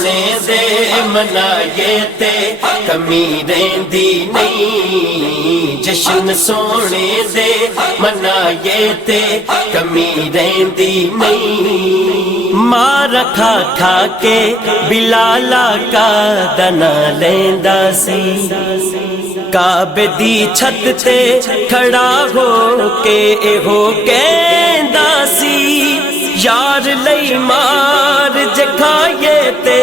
سونے دے منائے تے کمی رہندی نہیں، جشن سونے دے منائے تے کمی رہندی نہیں، مار کھا کھا کے بلالا کا دنا لیندا سی، کعبے دی چھت تے کھڑا ہو کے ایہو کہندا سی، یار لئی مار جے کھائے تے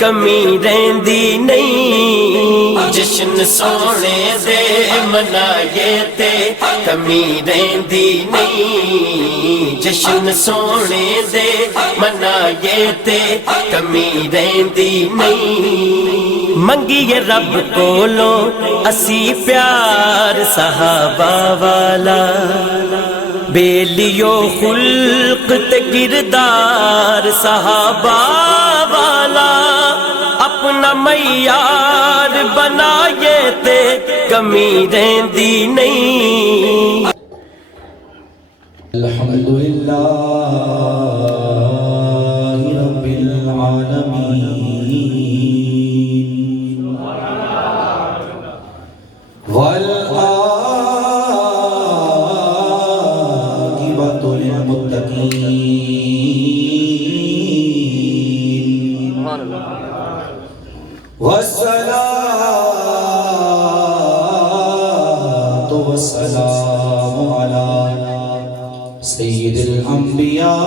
کمی رہندی نہیں، جشن سونے دے منائے تے کمی رہندی نہیں، جشن سونے دے منائے تے کمی رہندی نہیں، منگیے رب کولو اسی پیار صحابہ والا، بیلیو خلق تے کردار صحابہ والا، اپنا معیار بنائے تے کمی رہندی نہیں۔ الحمدللہ رب العالمین والعاقبۃ للمتقین والصلاۃ والسلام علی سید الانبیاء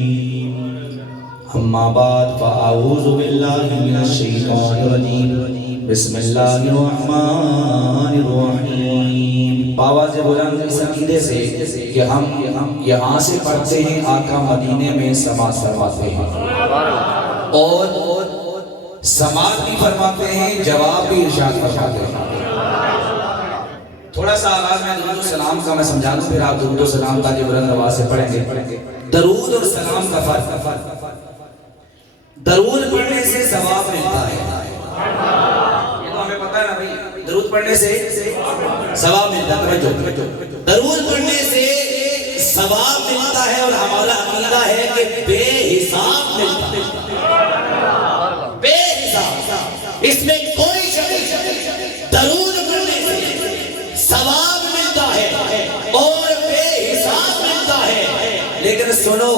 والمرسلین، اما بعد فاعوذ باللہ من الشیطان الرجیم، بسم اللہ الرحمن الرحیم۔ آواز بلند اس عقیدے سے کہ ہم یہاں سے پڑھتے ہیں، آقا مدینے میں سماعت فرماتے ہیں، اور سماعت بھی فرماتے ہیں، جواب بھی ارشاد فرماتے ہیں۔ تھوڑا سا آغاز میں درود و سلام کا میں سمجھا دوں، پھر آپ درود و سلام تاکہ بلند آواز سے پڑھیں گے۔ درود اور سلام کا فرق، درود پڑھنے سے ثواب ملتا ہے، یہ تو ہمیں پتہ ہے نا بھائی، درود پڑھنے سے ثواب ملتا ہے، درود پڑھنے سے ثواب ملتا ہے، اور ہمارا عقیدہ ہے کہ بے حساب ملتا ہے، بے حساب، اس میں کوئی شک نہیں، درود پڑھنے سے ثواب ملتا ہے اور بے حساب ملتا ہے، لیکن سنو،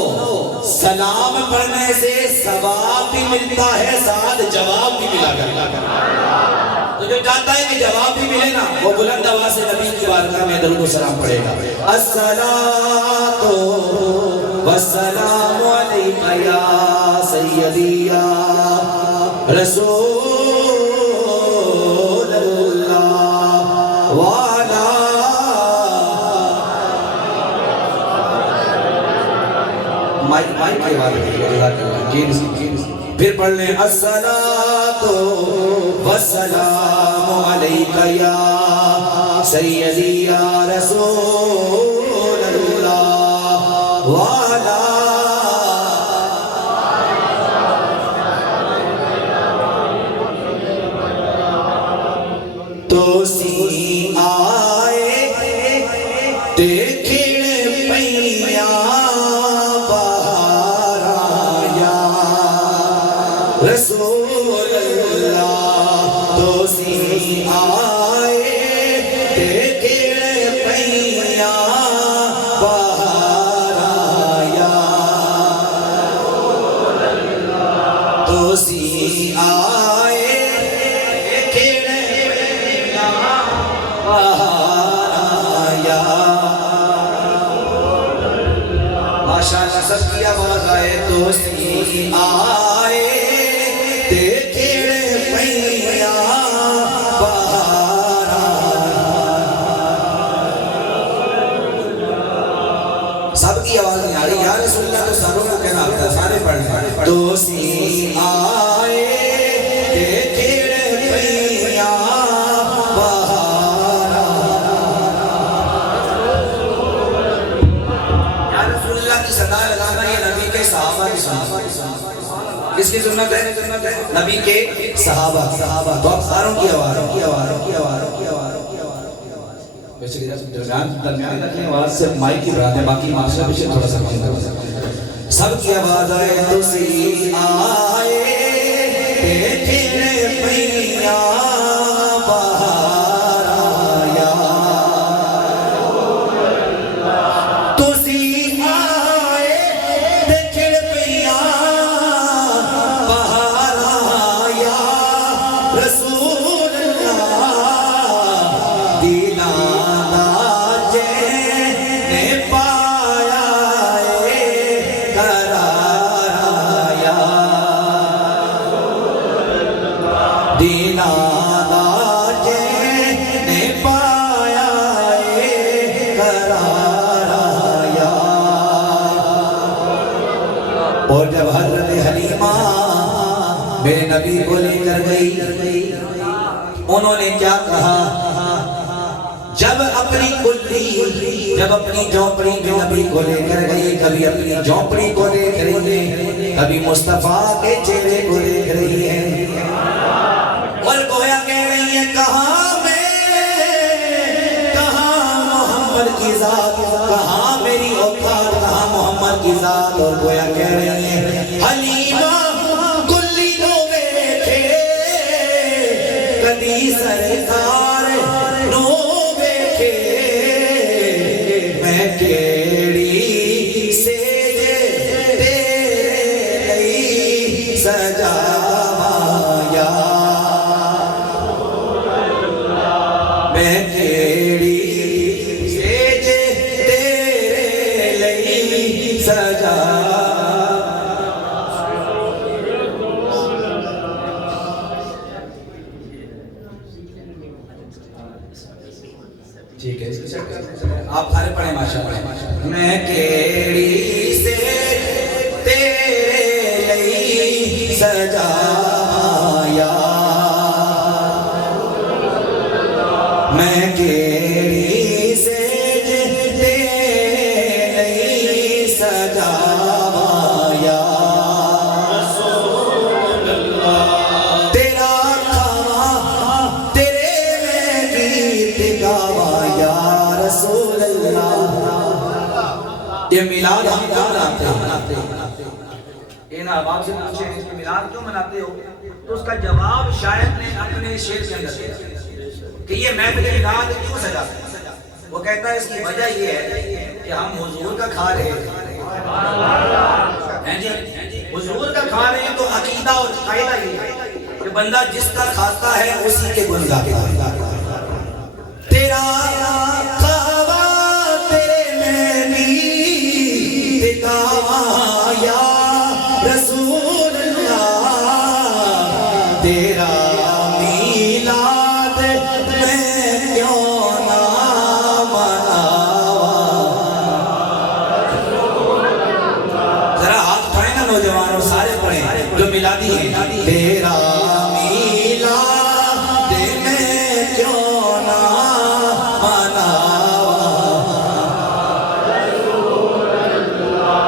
سلام پڑھنے سے ثواب بھی ملتا ہے، ساتھ جواب بھی ملا کرتا ہے، تو جو چاہتا ہے کہ جواب بھی ملے نا، وہ بلند آواز سے نبی کی بارگاہ میں درود و سلام پڑھے گا۔ الصلاۃ والسلام علیک یا سیدی یا رسول اللہ وعلا مائک کے بعد پھر پڑھ لیں، الصلاۃ والسلام علیک یا سیدی یا رسول اللہ وعلا تو سی آئے دیکھیں پیاں باہر آیا رسول اللہ، تو سی آئے دیکھیں پیاں باہر آیا، تو سی آئے ماشاءاللہ سب کی آواز آئے، تو سی آئے دیکھیں پیاں باہر آیا، سب کی آواز نہیں آ رہی، یا رسول اللہ تو ساروں کو کہنا آتا ہے، سارے پڑھ لیں، تو سی آئے دیکھیں پیاں باہر یا رسول اللہ کی صدا لگانا یہ نبی کے صحابہ کی سنت ہے۔ کس کی سنت ہے؟ نبی کے صحابہ۔ تو اب ساروں کی آواز، درمیان رکھیں آواز سے مائک کی بات ہے باقی معاشرہ پیچھے تھوڑا سا کم کرو سب کی آواز آئے تسی آئے دیکھنے پیا بہار آیا تسی آئے دیکھنے پیا بہار آیا رسول اللہ دیلانا جے پایا قرار آیا دیلانا جے پایا قرار آیا اور جب حضرت حلیمہ میرے نبی کو لے کر گئی انہوں نے کیا کہا جب اپنی کلی جب اپنی جھونپڑی میں نبی کو لے کر گئی کبھی اپنی جھونپڑی کو دیکھ رہی ہے کبھی مصطفیٰ کے چہرے کو دیکھ رہی ہے اور گویا کہہ رہی ہے کہاں میں کہاں محمد کی ذات کہاں میری اوقات کہاں محمد کی ذات اور گویا کہہ رہی ہے حلیمہ کلی نو بیٹھے کدی سرکار نو بیٹھے میں کیڑی سیج تیرے لئی سجاوایا میں کیڑی سیج تیرے لئی سجاوایا ٹھیک ہے آپ سارے پڑھیں ماشاءاللہ میں کیڑی سے تیرے لئی سجایا میں کیڑی سے تیرے لئی سجایا تیرا کھاوا تیرے میں گیت گاوا یا رسول اللہ یہ میلاد ہم کیوں مناتے ہیں ان احباب سے پوچھیں کہ میلاد کیوں مناتے ہو تو اس کا جواب شاعر نے اپنے شعر کے اندر دیا کہ یہ محفل میلاد کیوں سجاتے ہیں وہ کہتا ہے اس کی وجہ یہ ہے کہ ہم حضور کا کھا رہے ہیں حضور کا کھا رہے ہیں تو عقیدہ اور قاعدہ یہ ہے کہ بندہ جس کا کھاتا ہے اسی کے گن گاتا ہے تیرا کھاوا تیرے میں بھی گاوا یا رسول اللہ تیرا میلاد میں کیوں نہ مناوا ذرا ہاتھ اٹھائیں نا نوجوانوں سارے پڑھیں جو میلادی ہیں تیرا میلاد میں کیوں نہ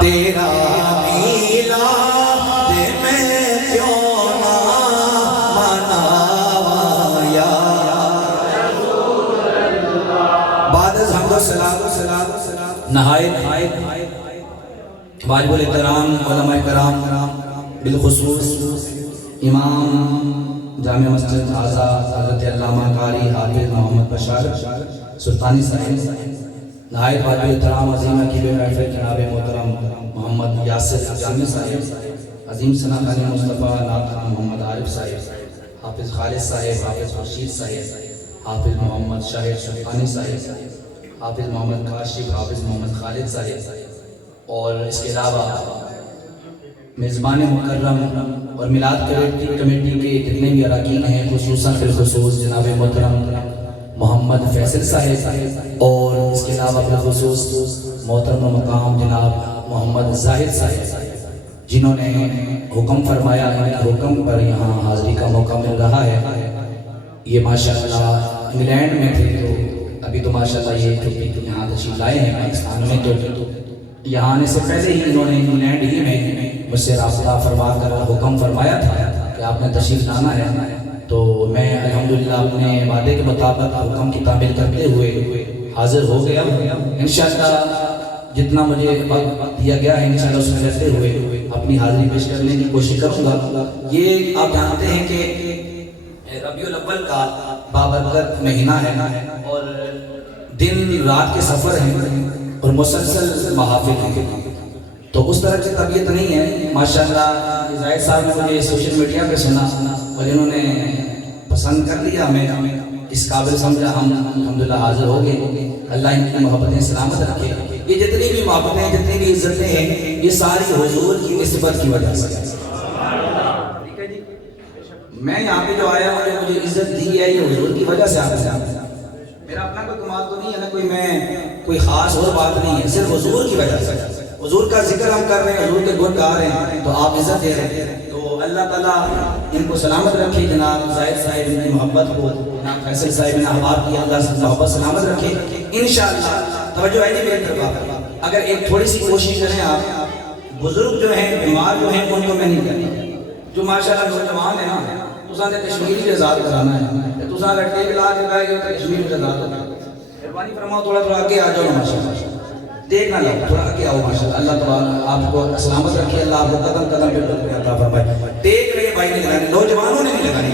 تیرا میلاد میں کیوں نہ مناوایا بعد از حمد و صلات نہایت واجب الاحترام علماء کرام بالخصوص امام جامع مسجد اعظہ حضرت علامہ قاری حافظ محمد بشار سلطانی صاحب نہایت واجب احترام عظیم عقیب محفل جناب محترم محمد یاسر جامی صاحب عظیم سناتانی مصطفیٰ ناطق محمد عارف صاحب حافظ خالد صاحب حافظ رشید صاحب حافظ محمد شاہد سلطانی صاحب حافظ محمد کاشف حافظ محمد خالد صاحب اور اس کے علاوہ میزبان مکرم اور میلاد کمیٹی کے جتنے بھی اراکین ہیں خصوصاً بالخصوص جناب محترم محمد فیصل صاحب اور اس کے علاوہ بالخصوص محترم مقام جناب محمد زاہد صاحب جنہوں نے حکم فرمایا ہے حکم پر یہاں حاضری کا موقع مل رہا ہے یہ ماشاءاللہ انگلینڈ میں تھے تو ابھی تو ماشاءاللہ یہ یہاں تشریف لائے ہیں پاکستان میں تو یہاں آنے سے پہلے ہی انہوں نے انگلینڈ ہی میں مجھ سے رابطہ فرما کر حکم فرمایا تھا کہ آپ نے تشریف لانا ہے تو میں الحمدللہ اپنے وعدے کے مطابق حکم کی تعمیل کرتے ہوئے حاضر ہو گیا انشاءاللہ جتنا مجھے وقت دیا گیا ہے انشاءاللہ اس میں رہتے ہوئے اپنی حاضری پیش کرنے کی کوشش کروں گا۔ یہ آپ جانتے ہیں کہ ربیع الاول کا بابرکت مہینہ ہے اور دن رات کے سفر ہیں اور مسلسل محافل ہیں، تو اس طرح کی طبیعت نہیں ہے۔ ماشاءاللہ زاہد صاحب نے مجھے سوشل میڈیا پہ سنا اور انہوں نے پسند کر لیا، ہمیں اس قابل سمجھا، ہم الحمدللہ حاضر ہو گئے۔ اللہ ان کی محبتیں سلامت رکھے۔ یہ جتنی بھی محبتیں جتنی بھی عزتیں ہیں یہ ساری حضور کی نسبت کی وجہ سے۔ میں یہاں پہ جو آیا ہوں مجھے عزت دی ہے یہ حضور کی وجہ سے آتا ہے، میرا اپنا کوئی کمال تو نہیں ہے نا، کوئی خاص اور بات نہیں ہے، صرف حضور کی وجہ سے۔ حضور کا ذکر ہم کر رہے ہیں، حضور کے گن گا رہے ہیں تو آپ عزت دے رہے ہیں، تو اللہ تعالیٰ ان کو سلامت رکھے۔ جناب زاہد صاحب کی محبت کو، جناب فیصل صاحب نے احباب کی اللہ سے محبت سلامت رکھے انشاءاللہ۔ توجہ ہے نہیں میری طرف، اگر ایک تھوڑی سی کوشش کریں آپ، بزرگ جو ہیں بیمار جو ہیں ان کو میں نہیں کرتا، جو ماشاءاللہ نوجوان ہیں نا تو نے کشمیری سے آزاد کرانا ہے، تو اگر ٹیک لا کے گائے گا تو کشمیری سے آزاد ہوگا۔ مہربانی فرماؤ تھوڑا آگے آ جاؤ ماشاءاللہ، دیکھ نہ لو، تھوڑا آگے آؤ ماشاءاللہ۔ اللہ تعالیٰ آپ کو سلامت رکھے، اللہ آپ کو قدم قدم پہ برکت عطا فرمائے۔ دیکھ رہے بھائی نہیں لگانی، نوجوانوں نے نہیں لگانی،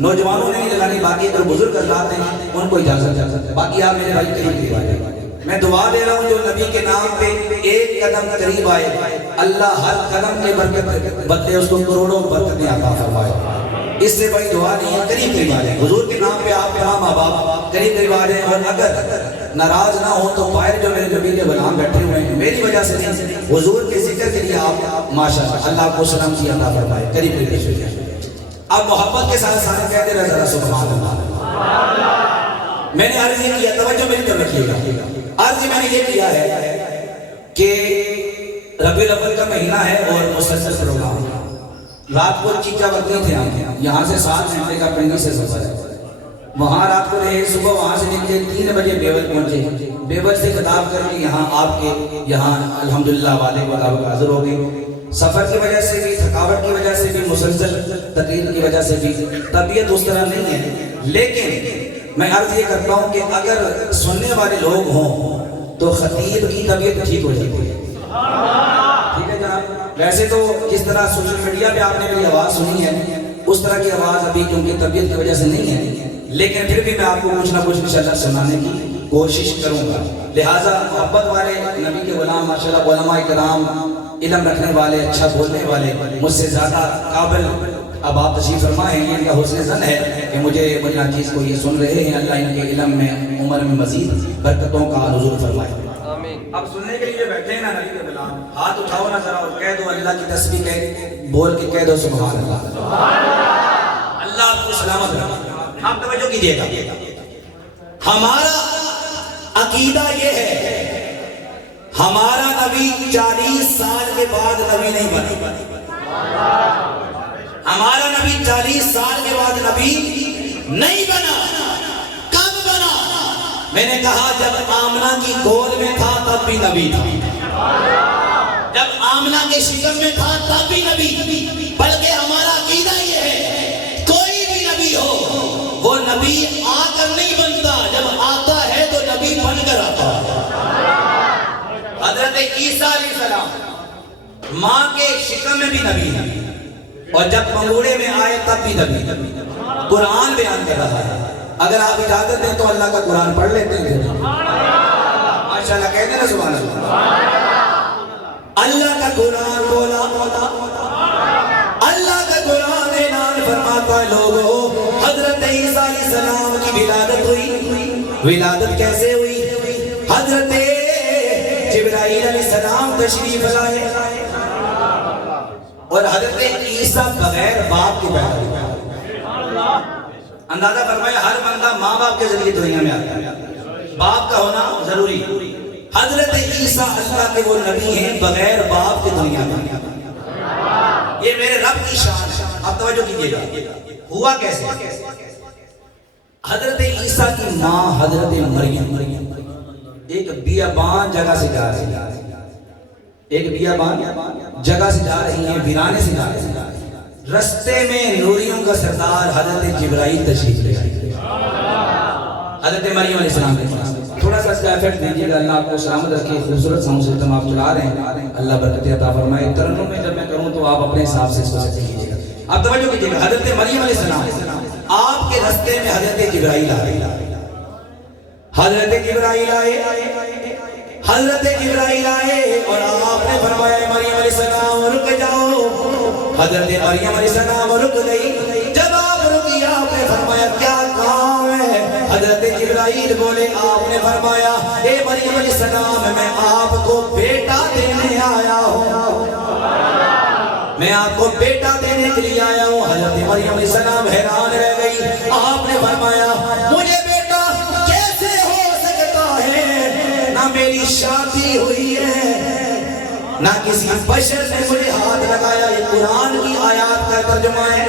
نوجوانوں نے نہیں لگانی، باقی اگر بزرگ حضرات ہیں ان کو اجازت ہے، باقی آپ میرے بھائی قریب آ جائے۔ میں دعا دے رہا ہوں جو نبی کے نام پہ ایک قدم قریب آئے، اللہ ہر قدم کے برکت بدلے اس کو کروڑوں برکتیں عطا فرمائے۔ اس سے بڑی دعا نہیں ہے، قریب قریب آ جائیں حضور کے نام پہ۔ آپ تمام ماں باپ قریب قریب آ جائیں، اور اگر ناراض نہ ہو تو باہر جو میرے نبی کے غلام بیٹھے ہوئے ہیں میری وجہ سے نہیں، حضور کے ذکر کے لیے آپ ماشاءاللہ اللہ آپ کو سلام کی عطا فرمائے۔ قریب قریب پیش ہوئے آپ محبت کے ساتھ سارے کہہ دے رہے ذرا سبحان اللہ۔ میں نے عرض یہ کیا، توجہ میری طرف رکھیے گا، عرض میں نے یہ کیا ہے کہ ربیع الاول کا مہینہ ہے اور مسلسل پروگرام، رات کو چیچا وقت نہیں تھے ہم، یہاں سے 7 گھنٹے کا پنڈی سے سفر ہے، وہاں رات کو رہے، صبح وہاں سے نکلے 3 بجے بیول پہنچے، بیول سے خطاب کر کے یہاں آپ کے یہاں الحمدللہ والے کو حاضر ہو گئے۔ سفر کی وجہ سے بھی، تھکاوٹ کی وجہ سے بھی، مسلسل تقریر کی وجہ سے بھی طبیعت اس طرح نہیں ہے، لیکن میں عرض یہ کرتا ہوں کہ اگر سننے والے لوگ ہوں تو خطیب کی طبیعت ٹھیک ہو جاتی ہے، ٹھیک ہے جناب۔ ویسے تو جس طرح سوشل میڈیا پہ آپ نے میری آواز سنی ہے اس طرح کی آواز ابھی کیونکہ طبیعت کی وجہ سے نہیں ہے، لیکن پھر بھی میں آپ کو کچھ نہ کچھ انشاءاللہ سنانے کی کوشش کروں گا۔ لہٰذا محبت والے نبی کے غلام ماشاءاللہ علماء کرام، علم رکھنے والے، اچھا بولنے والے، مجھ سے زیادہ قابل اب آپ تشریف فرما ہیں، یہ ان کا حسن ظن ہے کہ مجھے چیز کو یہ سن رہے ہیں، اللہ ان کے علم میں عمر میں مزید برکتوں کا نزول فرمائے۔ اب سننے کے لیے بیٹھے ہیں نا نبی کے غلام، ہاتھ اٹھاؤ نا ذرا اور کہہ دو اللہ کی تسبیح کہہ بول کے کہہ دو سبحان اللہ۔ اللہ آپ کو سلامت رکھے۔ آپ توجہ کیجئے گا، ہمارا عقیدہ یہ ہے ہمارا نبی 40 سال کے بعد نبی نہیں بنا، ہمارا نبی 40 سال کے بعد نبی نہیں بنا۔ کب بنا؟ میں نے کہا جب آمنہ کی گود میں تھا تب بھی نبی تھا، جب آمنہ کے شکم میں تھا تب بھی نبی۔ بلکہ ہمارا عقیدہ یہ ہے کوئی بھی نبی ہو وہ نبی آ کر نہیں بنتا، جب آتا ہے تو نبی بن کر آتا ہے۔ حضرت عیسیٰ علیہ السلام ماں کے شکم میں بھی نبی ہے، اور جب منگوڑے میں آئے تب بھی نبی۔ قرآن بیان کر رہا ہے، اگر آپ اجازت دیں تو اللہ کا قرآن پڑھ لیتے ہیں ماشاءاللہ، کہتے ہیں سبحان اللہ۔ اللہ کا قرآن بولا، اللہ کا قرآن اعلان فرماتا ہے لوگوں حضرت عیسیٰ علیہ السلام کی ولادت ہوئی۔ ولادت کیسے ہوئی؟ حضرت جبرائیل علیہ السلام تشریف لائے اور حضرت عیسیٰ بغیر باپ کے پیدا ہوئے۔ اندازہ فرمائے ہر بندہ ماں باپ کے ذریعے دنیا میں آتا ہے، باپ کا ہونا ضروری۔ حضرت عیسیٰ اللہ کے وہ نبی ہیں بغیر باپ کے دنیا میں۔ یہ میرے رب کی شان ہے، آپ توجہ کیجئے گا۔ ہوا کیسے؟ حضرت عیسیٰ کی ماں حضرت مریم ایک بیابان جگہ سے جا رہی ہے، ایک بیابان جگہ سے جا رہی ہیں، ویرانے سے جا رہی ہیں۔ رستے میں نوریوں کا سردار حضرت جبرائیل تشریف لے آئے، حضرت مریم علیہ السلام کے پاس۔ تھوڑا سا اس کا ایفیکٹ دیجیے گا. اللہ آپ کو سلامت رکھے. خوبصورت ساؤنڈ سسٹم آپ چلا رہے ہیں, اللہ برکت عطا فرمائے. ترنم میں جب میں کروں تو آپ اپنے حساب سے اس کو سیٹ کیجیے گا. آپ توجہ کیجیے گا. حضرت مریم علیہ السلام آپ کے راستے میں حضرت جبرائیل آئے. حضرت جبرائیل آئے اور آپ نے فرمایا مریم علیہ السلام رک جاؤ. حضرت مریم علیہ السلام رک گئی. جب آپ رکی آپ نے فرمایا کیا کام ہے؟ حضرت جبرائیل بولے, آپ نے فرمایا اے مریم علیہ السلام میں آپ کو بیٹا دینے آیا ہوں, میں آپ کو بیٹا دینے کے لیے آیا ہوں. حضرت مریم علیہ السلام حیران رہ گئی. آپ نے فرمایا مجھے بیٹا کیسے ہو سکتا ہے؟ نہ میری شادی ہوئی ہے, نہ کسی بشر نے مجھے ہاتھ لگایا. یہ قرآن کی آیات کا ترجمہ ہے.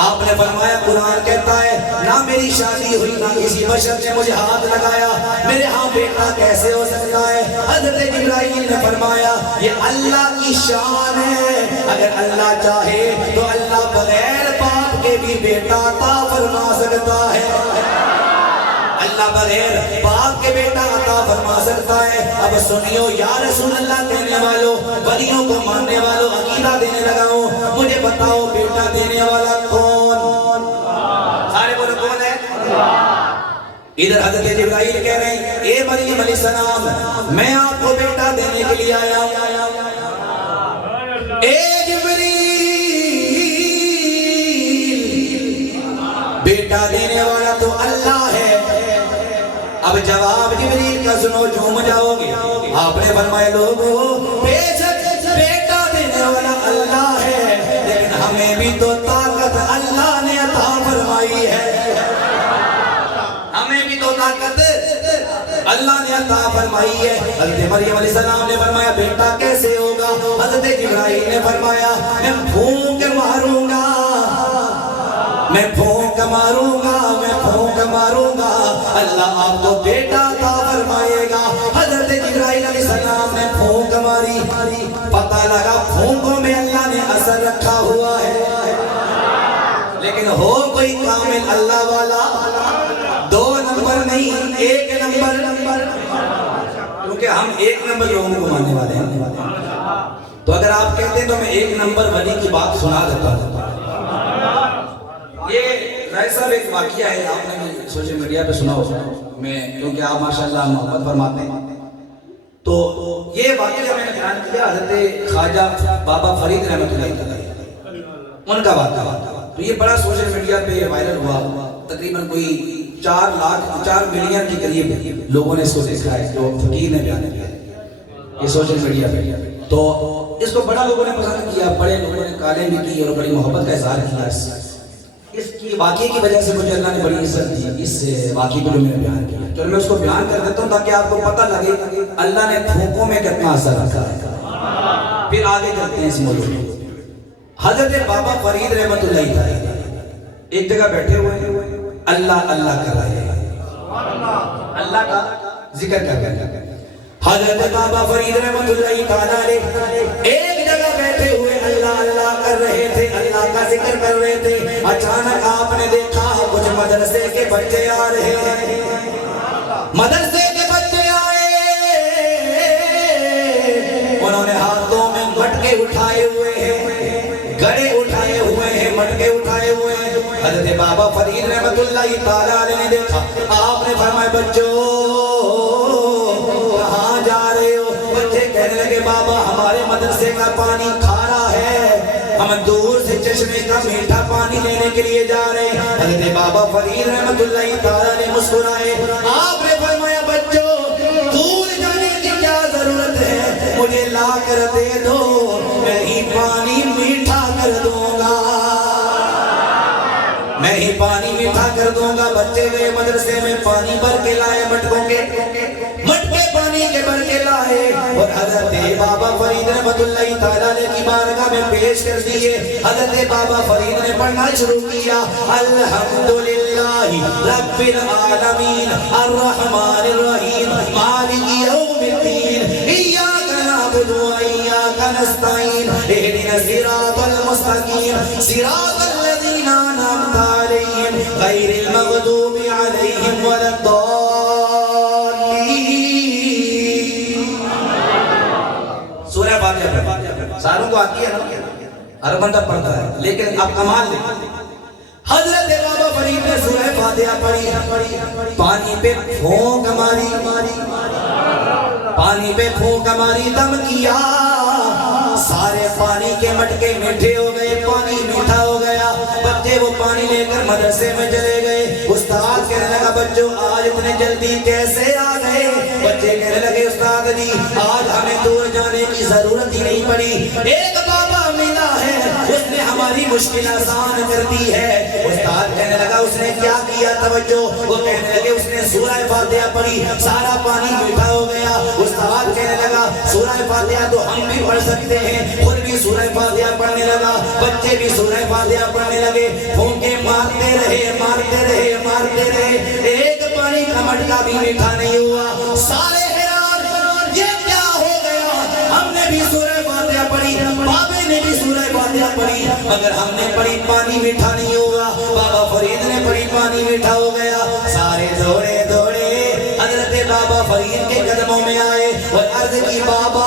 آپ نے فرمایا قرآن کہتا ہے نہ میری شادی ہوئی, نہ کسی بشر نے مجھے ہاتھ لگایا, میرے ہاں بیٹا کیسے ہو سکتا ہے؟ حضرت جبرائیل نے فرمایا یہ اللہ کی شان ہے. اگر اللہ چاہے تو اللہ بغیر باپ کے بھی بیٹا عطا فرما سکتا ہے. اللہ بغیر باپ کے بیٹا عطا فرما سکتا ہے. اب سنیو یا رسول اللہ کہنے والوں, ولیوں کو ماننے والوں, عقیدہ دینے لگا ہوں, مجھے بتاؤ بیٹا دینے والا کون؟ سارے بولو کون ہے؟ ادھر حضرت جبرائیل کہہ رہے ہیں اے مریم علیہ السلام میں آپ کو بیٹا دینے کے لیے آیا ہوں. اے جبریل بیٹا دینے والا تو اللہ ہے. اب جواب جبریل کا سنو, جھوم جاؤ گے. آپ نے فرمایا لوگوں بے شک بیٹا دینے والا اللہ ہے, لیکن ہمیں بھی تو طاقت اللہ نے عطا فرمائی ہے. ہمیں بھی تو طاقت اللہ نے عطا فرمائی ہے. حضرت مریم علیہ السلام نے فرمایا بیٹا کیسے ہوگا؟ حضرت جبرائیل نے فرمایا میں پھونک ماروں گا, میں پھونک ماروں گا, میں پھونک ماروں گا, اللہ آپ کو بیٹا عطا فرمائے گا. حضرت جبرائیل علیہ السلام نے پھونک ماری. پتہ لگا پھونکوں میں اللہ نے اثر رکھا ہوا ہے. لیکن ہو کوئی کامل اللہ والا, 2 نمبر نہیں 1 نمبر, کیونکہ ہم 1 نمبر لوگوں کو ماننے والے ہیں. تو اگر آپ کہتے ہیں تو میں 1 نمبر ولی کی بات سنا دیتا ہوں. یہ رائے صاحب ایک واقعہ ہے, آپ نے سوشل میڈیا پہ سنا ہوگا, میں کیونکہ آپ ماشاءاللہ محبت فرماتے ہیں تو یہ واقعہ میں نے بیان کیا. حضرت خواجہ بابا فرید رحمۃ اللہ علیہ ان کا واقعہ. تو یہ بڑا سوشل میڈیا پہ وائرل ہوا, تقریباً کوئی 4 ملین کے قریب لوگوں نے اس کو دیکھا ہے جو فقیر نے بیان کیا یہ سوشل میڈیا پہ. تو اس کو بڑا لوگوں نے پسند کیا, بڑے لوگوں نے گالیں بھی کی اور بڑی محبت کا اظہار کیا. اس کی واقعے کی وجہ سے مجھے اللہ نے بڑی عزت دی اس واقعے کو جو میں نے بیان کیا. چلو میں اس کو بیان کر دیتا ہوں تاکہ آپ کو پتہ لگے اللہ نے پھونکوں میں کتنا اثر رکھا ہے. پھر آگے چلتے ہیں اس موضوع میں. حضرت بابا فرید رحمۃ اللہ تعالی ایک جگہ بیٹھے ہوئے ہیں, اللہ اللہ کر رہے ہیں, اللہ کا ذکر کر رہے ہیں. حضرت بابا فرید رحمۃ اللہ تعالی ایک جگہ بیٹھے ہوئے اللہ اللہ کر رہے تھے, اللہ کا ذکر کر رہے تھے. اچانک آپ نے دیکھا کچھ مدرسے کے بچے آ رہے ہیں. مدرسے کے بچے آئے, انہوں نے ہاتھوں میں مٹکے اٹھائے ہوئے ہیں, گڑے اٹھائے ہوئے ہیں, مٹکے اٹھائے ہوئے ہیں. حضرت بابا فرید رحمۃ اللہ تعالی علیہ نے دیکھا. آپ نے فرمایا بچوں کہاں جا رہے ہو؟ بچے کہنے لگے بابا ہمارے مدرسے کا پانی کھارا ہے, ہم دور سے چشمے کا میٹھا پانی لینے کے لیے جا رہے ہیں. حضرت بابا فرید رحمۃ اللہ تعالی نے مسکرائے. آپ نے فرمایا بچوں دور جانے کی کیا ضرورت ہے, مجھے لا کر دے دو, میں ہی پانی میٹھا کر دوں گا, میں ہی پانی میٹھا کر دوں گا. بچے گئے مدرسے میں, پانی بھر کے لائے, مٹکے پانی کے بھر کے لائے اور حضرت بابا فرید رحمۃ اللہ تعالی کی بارگاہ میں پیش کر دیے. حضرت بابا فرید نے پڑھنا شروع کیا الحمدللہ رب العالمین الرحمن الرحیم مالک یوم الدین ایاک نعبد و ایاک نستعین اہدنا الصراط المستقیم صراط الذین انعمت علیہم غیر المغضوب علیہم ولا الضالین. فاتحہ ساروں کو آتی ہے نا، ہر بندہ پڑھتا ہے، لیکن اب کمال لے حضرت بابا فرید نے سورہ فاتحہ پڑھی، پانی پہ پھونک ماری، پانی پہ پھونک ماری، دم کیا، سارے پانی کے مٹکے میٹھے ہو گئے، پانی میٹھا ہو گیا، بچے وہ پانی لے کر مدرسے میں چلے گئے، استاد کہنے لگا بچوں آج اتنے جلدی کیسے آ گئے؟ بچے کہنے لگے استاد جی آج ہمیں دور جانے کی ضرورت ہی نہیں پڑی، ایک بابا ملا ہے اس نے ہماری مشکل آسان کر دی ہے۔ استاد کہنے لگا اس نے کیا کیا؟ توجہ، وہ کہنے لگے اس نے سورہ فاتحہ پڑھی، سارا پانی میٹھا ہو گیا۔ استاد کہنے لگا سورہ فاتحہ تو ہم بھی پڑھ سکتے ہیں، خود بھی سورہ فاتحہ پڑھنے لگا، بچے بھی سورہ فاتحہ پڑھنے لگے، پھونکے مارتے رہے مارتے رہے مارتے رہے، ایک پانی کا مٹکا بھی میٹھا نہیں ہوا۔ سارے حیران یہ کیا ہو گیا؟ ہم نے بھی سورہ فاتحہ پڑھی، بابے نے بھی سورہ فاتحہ پڑھی، مگر ہم نے پڑھی پانی میٹھا نہیں ہوا، بابا فرید نے پڑھی پانی میٹھا ہو گیا۔ سارے دوڑے دوڑے حضرت بابا فرید کے قدموں میں آئے اور عرض کی بابا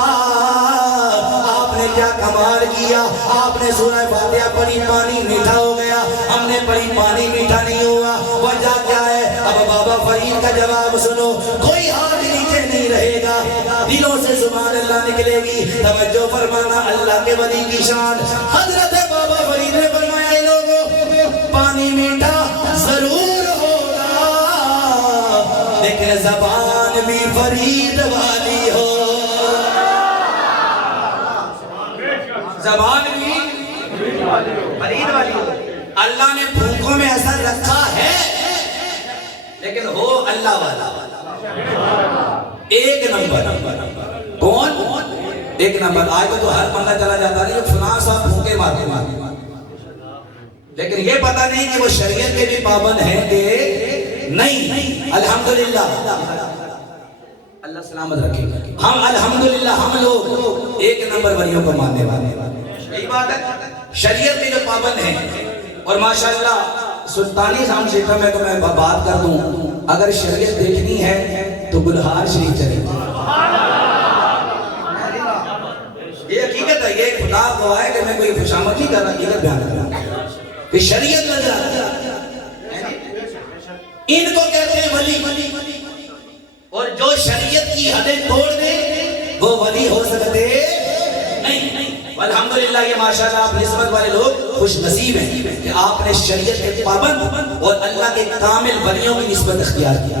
آپ نے کیا کمال کیا، آپ نے سورہ فاتحہ پڑھی پانی میٹھا ہو گیا، ہم نے پڑھی پانی میٹھا نہیں ہوا، وجہ کیا ہے؟ اب بابا فرید کا جواب سنو، کوئی ہاتھ نیچے نہیں رہے گا، دلوں سے سبحان اللہ نکلے گی۔ توجہ فرمانا، اللہ کے ولی کی شان۔ حضرت بابا فرید نے فرمایا اے لوگوں پانی میٹھا ضرور ہوگا لیکن زبان بھی فرید والی ہو، زبان بھی فرید والی ہو۔ اللہ نے بھوکوں میں اثر رکھا ہے لیکن ہو اللہ والا، ایک نمبر۔ کون؟ ایک نمبر۔ آج تو ہر بندہ چلا جاتا ہے یہ فلاں صاحب بھوکے مارتے لیکن یہ پتہ نہیں کہ وہ شریعت کے بھی پابند ہیں کہ نہیں۔ الحمدللہ، اللہ سلامت رکھے، ہم الحمدللہ ہم لوگ ایک نمبر ولیوں کو ماننے والے، یہی بات ہے، شریعت کے جو پابند ہیں۔ اور ماشاءاللہ سلطانی ساؤنڈ سسٹم میں تو میں بات کر دوں، اگر شریعت دیکھنی ہے تو گلہار شریف چلے، یہ حقیقت ہے، یہ خدا گواہ ہے کہ میں کوئی خوشامد نہیں کر رہا، حقیقت بیان کر رہا کہ شریعت نظر آتی ہے، ان کو کہتے ہیں ولی، اور جو شریعت کی حدیں توڑ دے وہ ولی ہو سکتے نہیں۔ الحمدللہ یہ ماشاءاللہ آپ نسبت والے لوگ خوش نصیب ہیں کہ آپ نے شریعت کے پابند اور اللہ کے کامل ولیوں کی نسبت اختیار کیا۔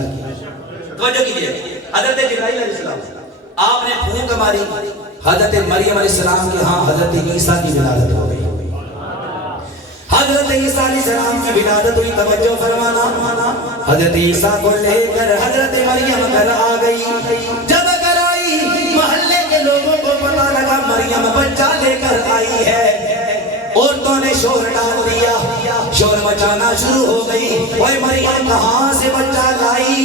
توجہ کیجئے، حضرت جبرائیل علیہ السلام آپ نے پھونک ماری، حضرت مریم علیہ السلام کے ہاں حضرت عیسیٰ کی ولادت ہو گئی، حضرت عیسیٰ علیہ السلام کی ولادت ہوئی۔ توجہ فرمانا، حضرت عیسیٰ کو لے کر حضرت مریم گھر آ گئی، جب گھر آئی محلے کے لوگوں کو پتہ لگا مریم بچہ لے کر آئی ہے، عورتوں نے شور ڈال دیا، شور مچانا شروع ہو گئی، اوے مریم کہاں سے بچہ لائی؟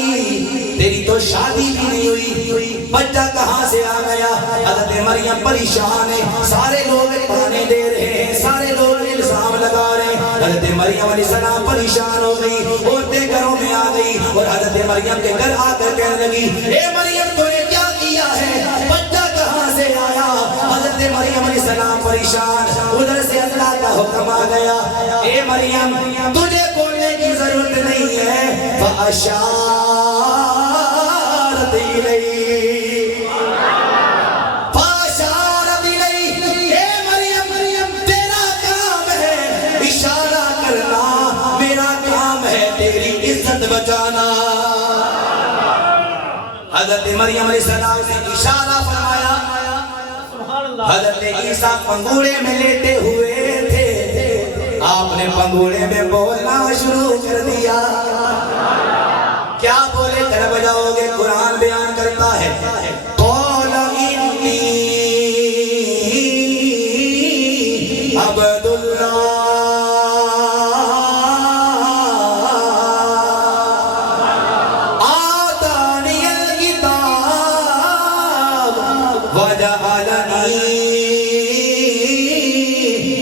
تیری تو شادی بھی نہیں ہوئی، بچہ کہاں سے آ گیا؟ حضرت مریم پریشان ہے، سارے لوگ تانے دے رہے ہیں، سارے لوگ الزام لگا رہے ہیں۔ حضرت مریم علیہ السلام پریشان ہو گئی، عورتیں گھروں میں آ گئی اور حضرت مریم کے گھر آ کر کہنے لگی اے مریم تو نے کیا کیا ہے؟ بچہ کہاں سے آیا؟ حضرت مریم علیہ السلام پریشان، ادھر سے اللہ کا حکم آ گیا اے مریم تجھے بولنے کی ضرورت نہیں ہے، فَأَشَارَتْ إِلَيْهِ، فَأَشَارَتْ إِلَيْهِ، اے مریم تیرا کام ہے اشارہ کرنا، میرا کام ہے تیری عزت بچانا۔ حضرت مریم علیہ السلام نے اشارہ فرمایا، حضرت عیسیٰ پنگوڑے میں لیٹے ہوئے تھے، آپ نے پنگوڑے میں بولنا شروع کر دیا۔ کیا بولے ذرا بجاؤ گے؟ قرآن بیان کرتا ہے قَالَ إِنِّي عَبْدُ اللَّهِ آتَانِيَ الْكِتَابَ وَجَعَلَنِي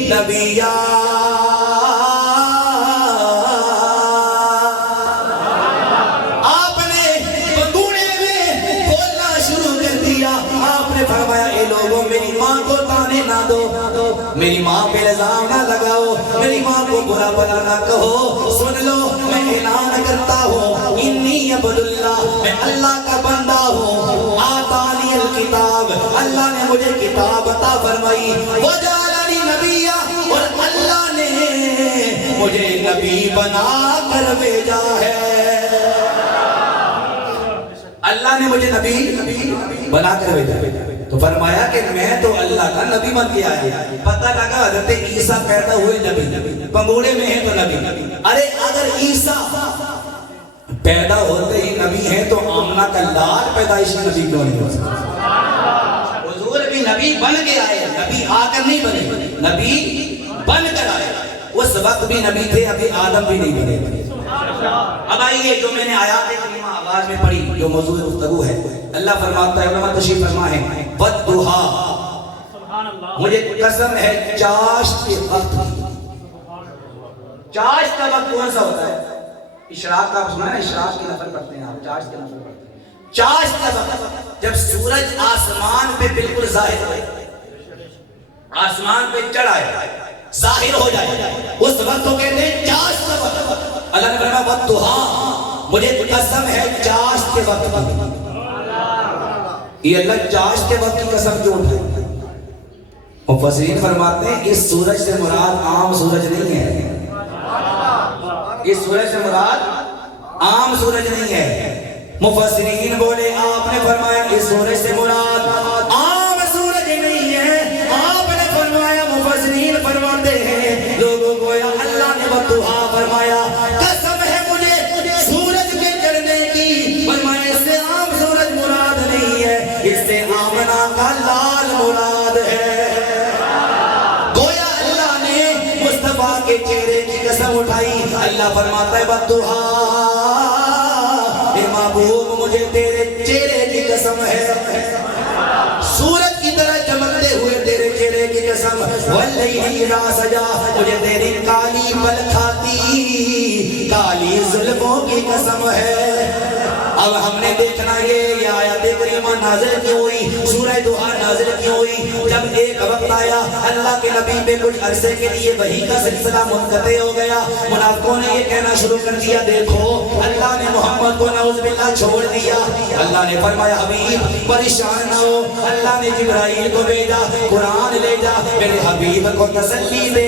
نَبِيًّا۔ آپ نے نے فرمایا اے لوگوں میری ماں کو تانے نہ دو، میری ماں پہ الزام نہ لگاؤ، میری ماں کو برا بھلا نہ کہو، سن لو میں اعلان کرتا ہوں انی عبد اللہ، میں اللہ کا بندہ ہوں، آتانی الکتاب، اللہ نے مجھے کتاب عطا فرمائی، وجعلنی نبیا، اور اللہ نے مجھے نبی بنا کر بھیجا ہے، اللہ نے مجھے نبی بنا کر بھیجا۔ تو فرمایا کہ میں تو اللہ کا نبی بن کے آیا۔ پتہ لگا حضرت عیسیٰ پیدا ہوئے نبی، پنگوڑے میں ہیں تو نبی۔ ارے اگر عیسیٰ پیدا ہوتے ہی نبی ہیں تو آمنہ کا لال پیدائش نبی کیوں نہیں ہو سکتا؟ حضور بھی نبی بن کے آئے، نبی آ کر نہیں بنے، نبی بن کر آئے۔ اس وقت بھی نبی تھے، ابھی آدم بھی نہیں بنے۔ اب آئیے جو میں نے آیات کریمہ آغاز میں پڑھی، جو موضوع گفتگو ہے، اللہ فرماتا ہے، علماء تشریف فرما ہے، وَالضُّحَا، مجھے قسم ہے چاشت کے وقت کی۔ چاشت کا وقت کون سا ہوتا ہے؟ اشراق کا سنا ہے، اشراق کی نفل پڑھتے ہیں آپ، چاشت کی نفل پڑھتے ہیں۔ چاشت کا وقت جب سورج آسمان پہ بالکل ظاہر ہو، آسمان پہ چڑھ آئے، ظاہر ہو جائے، اس وقت کو کہتے ہیں چاشت کا وقت۔ اللہ نے فرمایا وَالضُّحَا، مجھے قسم ہے چاشت کے وقت کی۔ یہ اللہ چاشت کے وقت کی قسم کیوں اٹھائے؟ مفسرین فرماتے ہیں اس سورج سے مراد عام سورج نہیں ہے، اس سورج سے مراد عام سورج نہیں ہے۔ مفسرین بولے آپ نے فرمایا اس سورج سے مراد عام سورج نہیں ہے، آپ نے فرمایا مفسرین فرماتے ہیں لوگوں کو اللہ نے وَالضُّحَا فرمایا، قسم ہے مجھے سورج کے چڑھنے کی، فرمایا اس سے عام سورج مراد نہیں ہے، اس سے آمنہ کا لال مراد ہے۔ گویا اللہ نے مصطفیٰ کے چہرے کی قسم اٹھائی۔ اللہ فرماتا ہے وَالضُّحَا، اے محبوب مجھے تیرے چہرے کی قسم ہے، سورج کی طرح چمکتے ہوئے تیرے چہرے کی قسم، وَاللَّيْلِ اِذَا سَجَا، مجھے تیری کالی پلکھاتی کالی زلفوں کی قسم ہے۔ اب ہم نے دیکھنا یہ آیت کریمہ نازل کیوں ہوئی، سورہ دوحہ نازل کیوں ہوئی؟ جب ایک وقت آیا اللہ کے نبی پہ کچھ عرصے کے لیے وحی کا سلسلہ منقطع ہو گیا، منافقوں نے یہ کہنا شروع کر دیا دیکھو اللہ نے محمد کو نعوذ باللہ چھوڑ دیا۔ اللہ نے فرمایا حبیب پریشان نہ ہو، اللہ نے جبرائیل کو بھیجا، قرآن لے جا، میرے حبیب کو تسلی دے،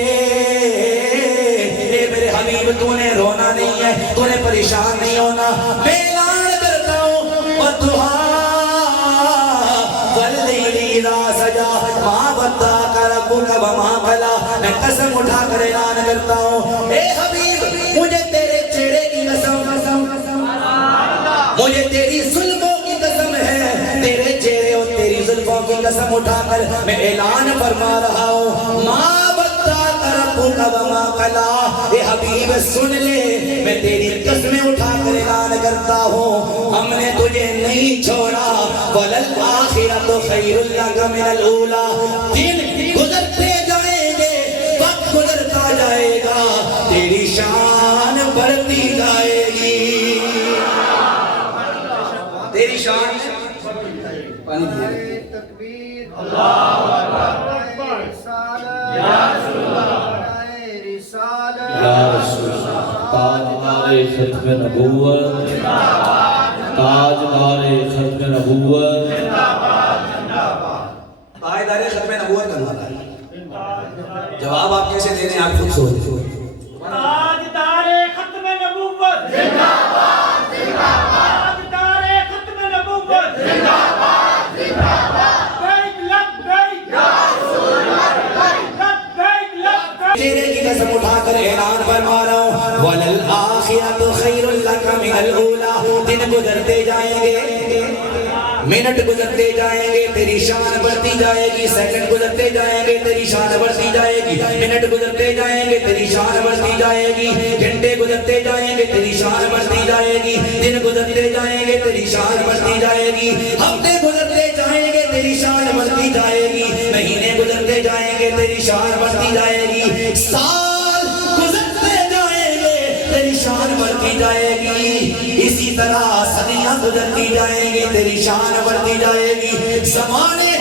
اے میرے حبیب تو نے رونا نہیں ہے، تو نے پریشان نہیں ہونا، میں اعلان کرتا ہوں وَالضُّحَا وَاللَّيْلِ اِذَا سَجَا مَا وَدَّعَكَ رَبُّكَ وَمَا قَلَىٰ، میں قسم اٹھا کر اعلان کرتا ہوں اے حبیب مجھے تیرے چہرے کی قسم، مجھے تیری زلفوں کی قسم ہے، تیرے چہرے اور تیری زلفوں کی قسم اٹھا کر میں اعلان فرما رہا ہوں مَا وَدَّعَكَ رَبُّكَ وَمَا قَلَىٰ، اے حبیب سن لے میں تیری قسمیں اٹھا کر اعلان کرتا ہوں ہم نے تجھے نہیں چھوڑا، وَلَلْآخِرَةُ خَيْرٌ لَكَ مِنَ الْأُولَىٰ، دن گزرتے جائیں گے، وقت گزرتا جائے گا، تیری شان بڑھتی جائے گی، تیری شان پانی دیئے تکبیر اللہ اکبر یا رسول اللہ یا رسول اللہ، تاجدار ختم نبوت، تاجدار ختم نبوت، تاجدار ختم نبوت کا نعرہ ہے۔ جواب آپ کیسے دے رہے ہیں آپ خود سوچیں۔ تاجدار ختم نبوت زندہ باد، زندہ باد، تاجدار ختم نبوت زندہ باد، زندہ باد، لبیک یا رسول اللہ، لبیک لبیک، چہرے کی قسم اٹھا کر اعلان فرما رہا ہوں وَلَلْآخِرَةُ خَيْرٌ لَكَ مِنَ الْأُولَىٰ، دن گزرتے جائیں گے، منٹ گزرتے جائیں گے، تیری شان بڑھتی جائے گی، سیکنڈ گزرتے جائیں گے، تیری شان بڑھتی جائے گی، منٹ گزرتے جائیں گے، تیری شان بڑھتی جائے گی، گھنٹے گزرتے جائیں گے، تیری شان بڑھتی جائے گی، دن گزرتے جائیں گے، تیری شان بڑھتی جائے گی، ہفتے گزرتے جائیں گے، تیری شان بڑھتی جائے گی، مہینے گزرتے جائیں گے، تیری شان بڑھتی جائے گی، سال گزرتے جائیں گے، تیری شان بڑھتی جائے گی، اسی طرح صدیاں گزرتی جائیں گی، تیری شان بڑھتی جائے گی، زمانے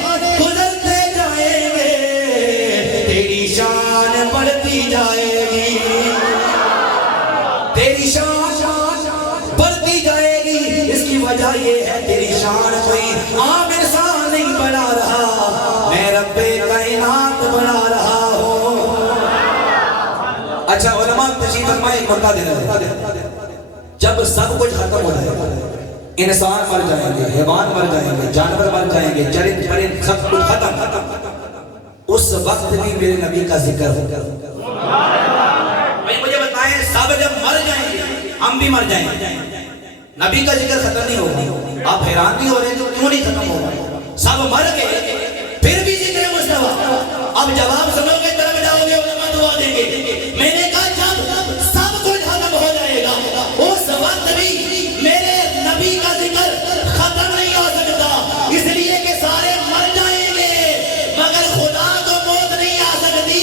شان کوئی عام انسان نہیں بنا رہا، میں رب کائنات بنا رہا ہوں۔ اچھا علماء تشریح فرمائے ایک مرتبہ دینا، جب سب کچھ ختم ہو جائے گا، انسان مر جائیں گے، حیوان مر جائیں گے، جانور مر جائیں گے، چرند پرند سب کچھ ختم، اس وقت بھی میرے نبی کا ذکر ہوگا۔ مجھے بتائیں سب جب مر جائیں گے، ہم بھی مر جائیں گے، نبی کا ذکر ختم نہیں ہوگا۔ آپ حیران نہیں ہو رہے تو کیوں نہیں ختم ہوگا؟ سب مر گئے پھر بھی ذکر مصطفیٰ۔ اب جواب سنو گے طرف جاؤ گے، علماء دعا دیں گے۔ میں نے کہا جب سب کچھ ختم ہو جائے گا اس وقت بھی میرے نبی کا ذکر ختم نہیں ہو سکتا، اس لیے کہ سارے مر جائیں گے مگر خدا کو موت نہیں آ سکتی،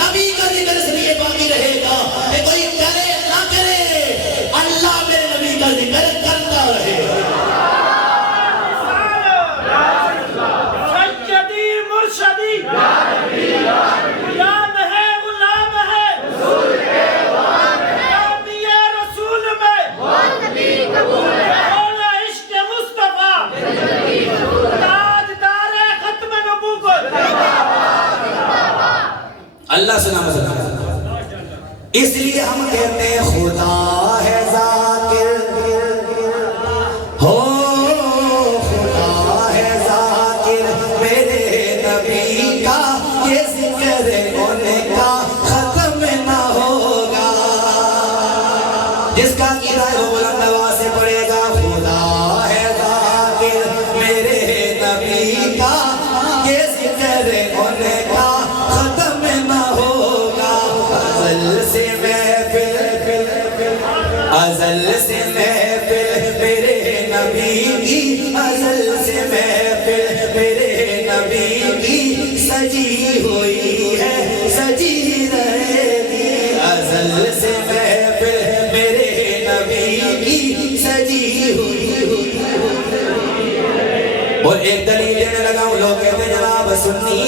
نبی کا ذکر اس لیے باقی رہے گا کہ کوئی کرے نہ کرے اللہ میرے نبی کا ذکر کرتا رہے گا۔ سیدی مرشدی غلام ہے، غلام ہے غلامی رسول میں مولا عشق مصطفیٰ تاجدار ختم نبوت۔ اللہ سلام علیکم۔ اس لیے ہم کہتے ہیں خدا ہے ذاکر، ہو خدا ہے ذاکر، میرے نبی کا یہ ذکر ان کا ختم نہ ہوگا۔ جس کا عقیدہ ہے وہ بلند آواز سے پڑھے گا، خدا ہے ذاکر، میرے نبی کا یہ ذکر ان کا ختم نہ ہوگا۔ ازل سے محفل، ازل سے محفل میرے نبی کی، ازل سے محفل میرے نبی کی سجی ہوئی ہے، سجی رہے گی۔ ازل سے محفل میرے نبی کی سجی ہوئی۔ اور ایک دلیل دینے لگا، وہ لوگ کہتے ہیں جناب سنی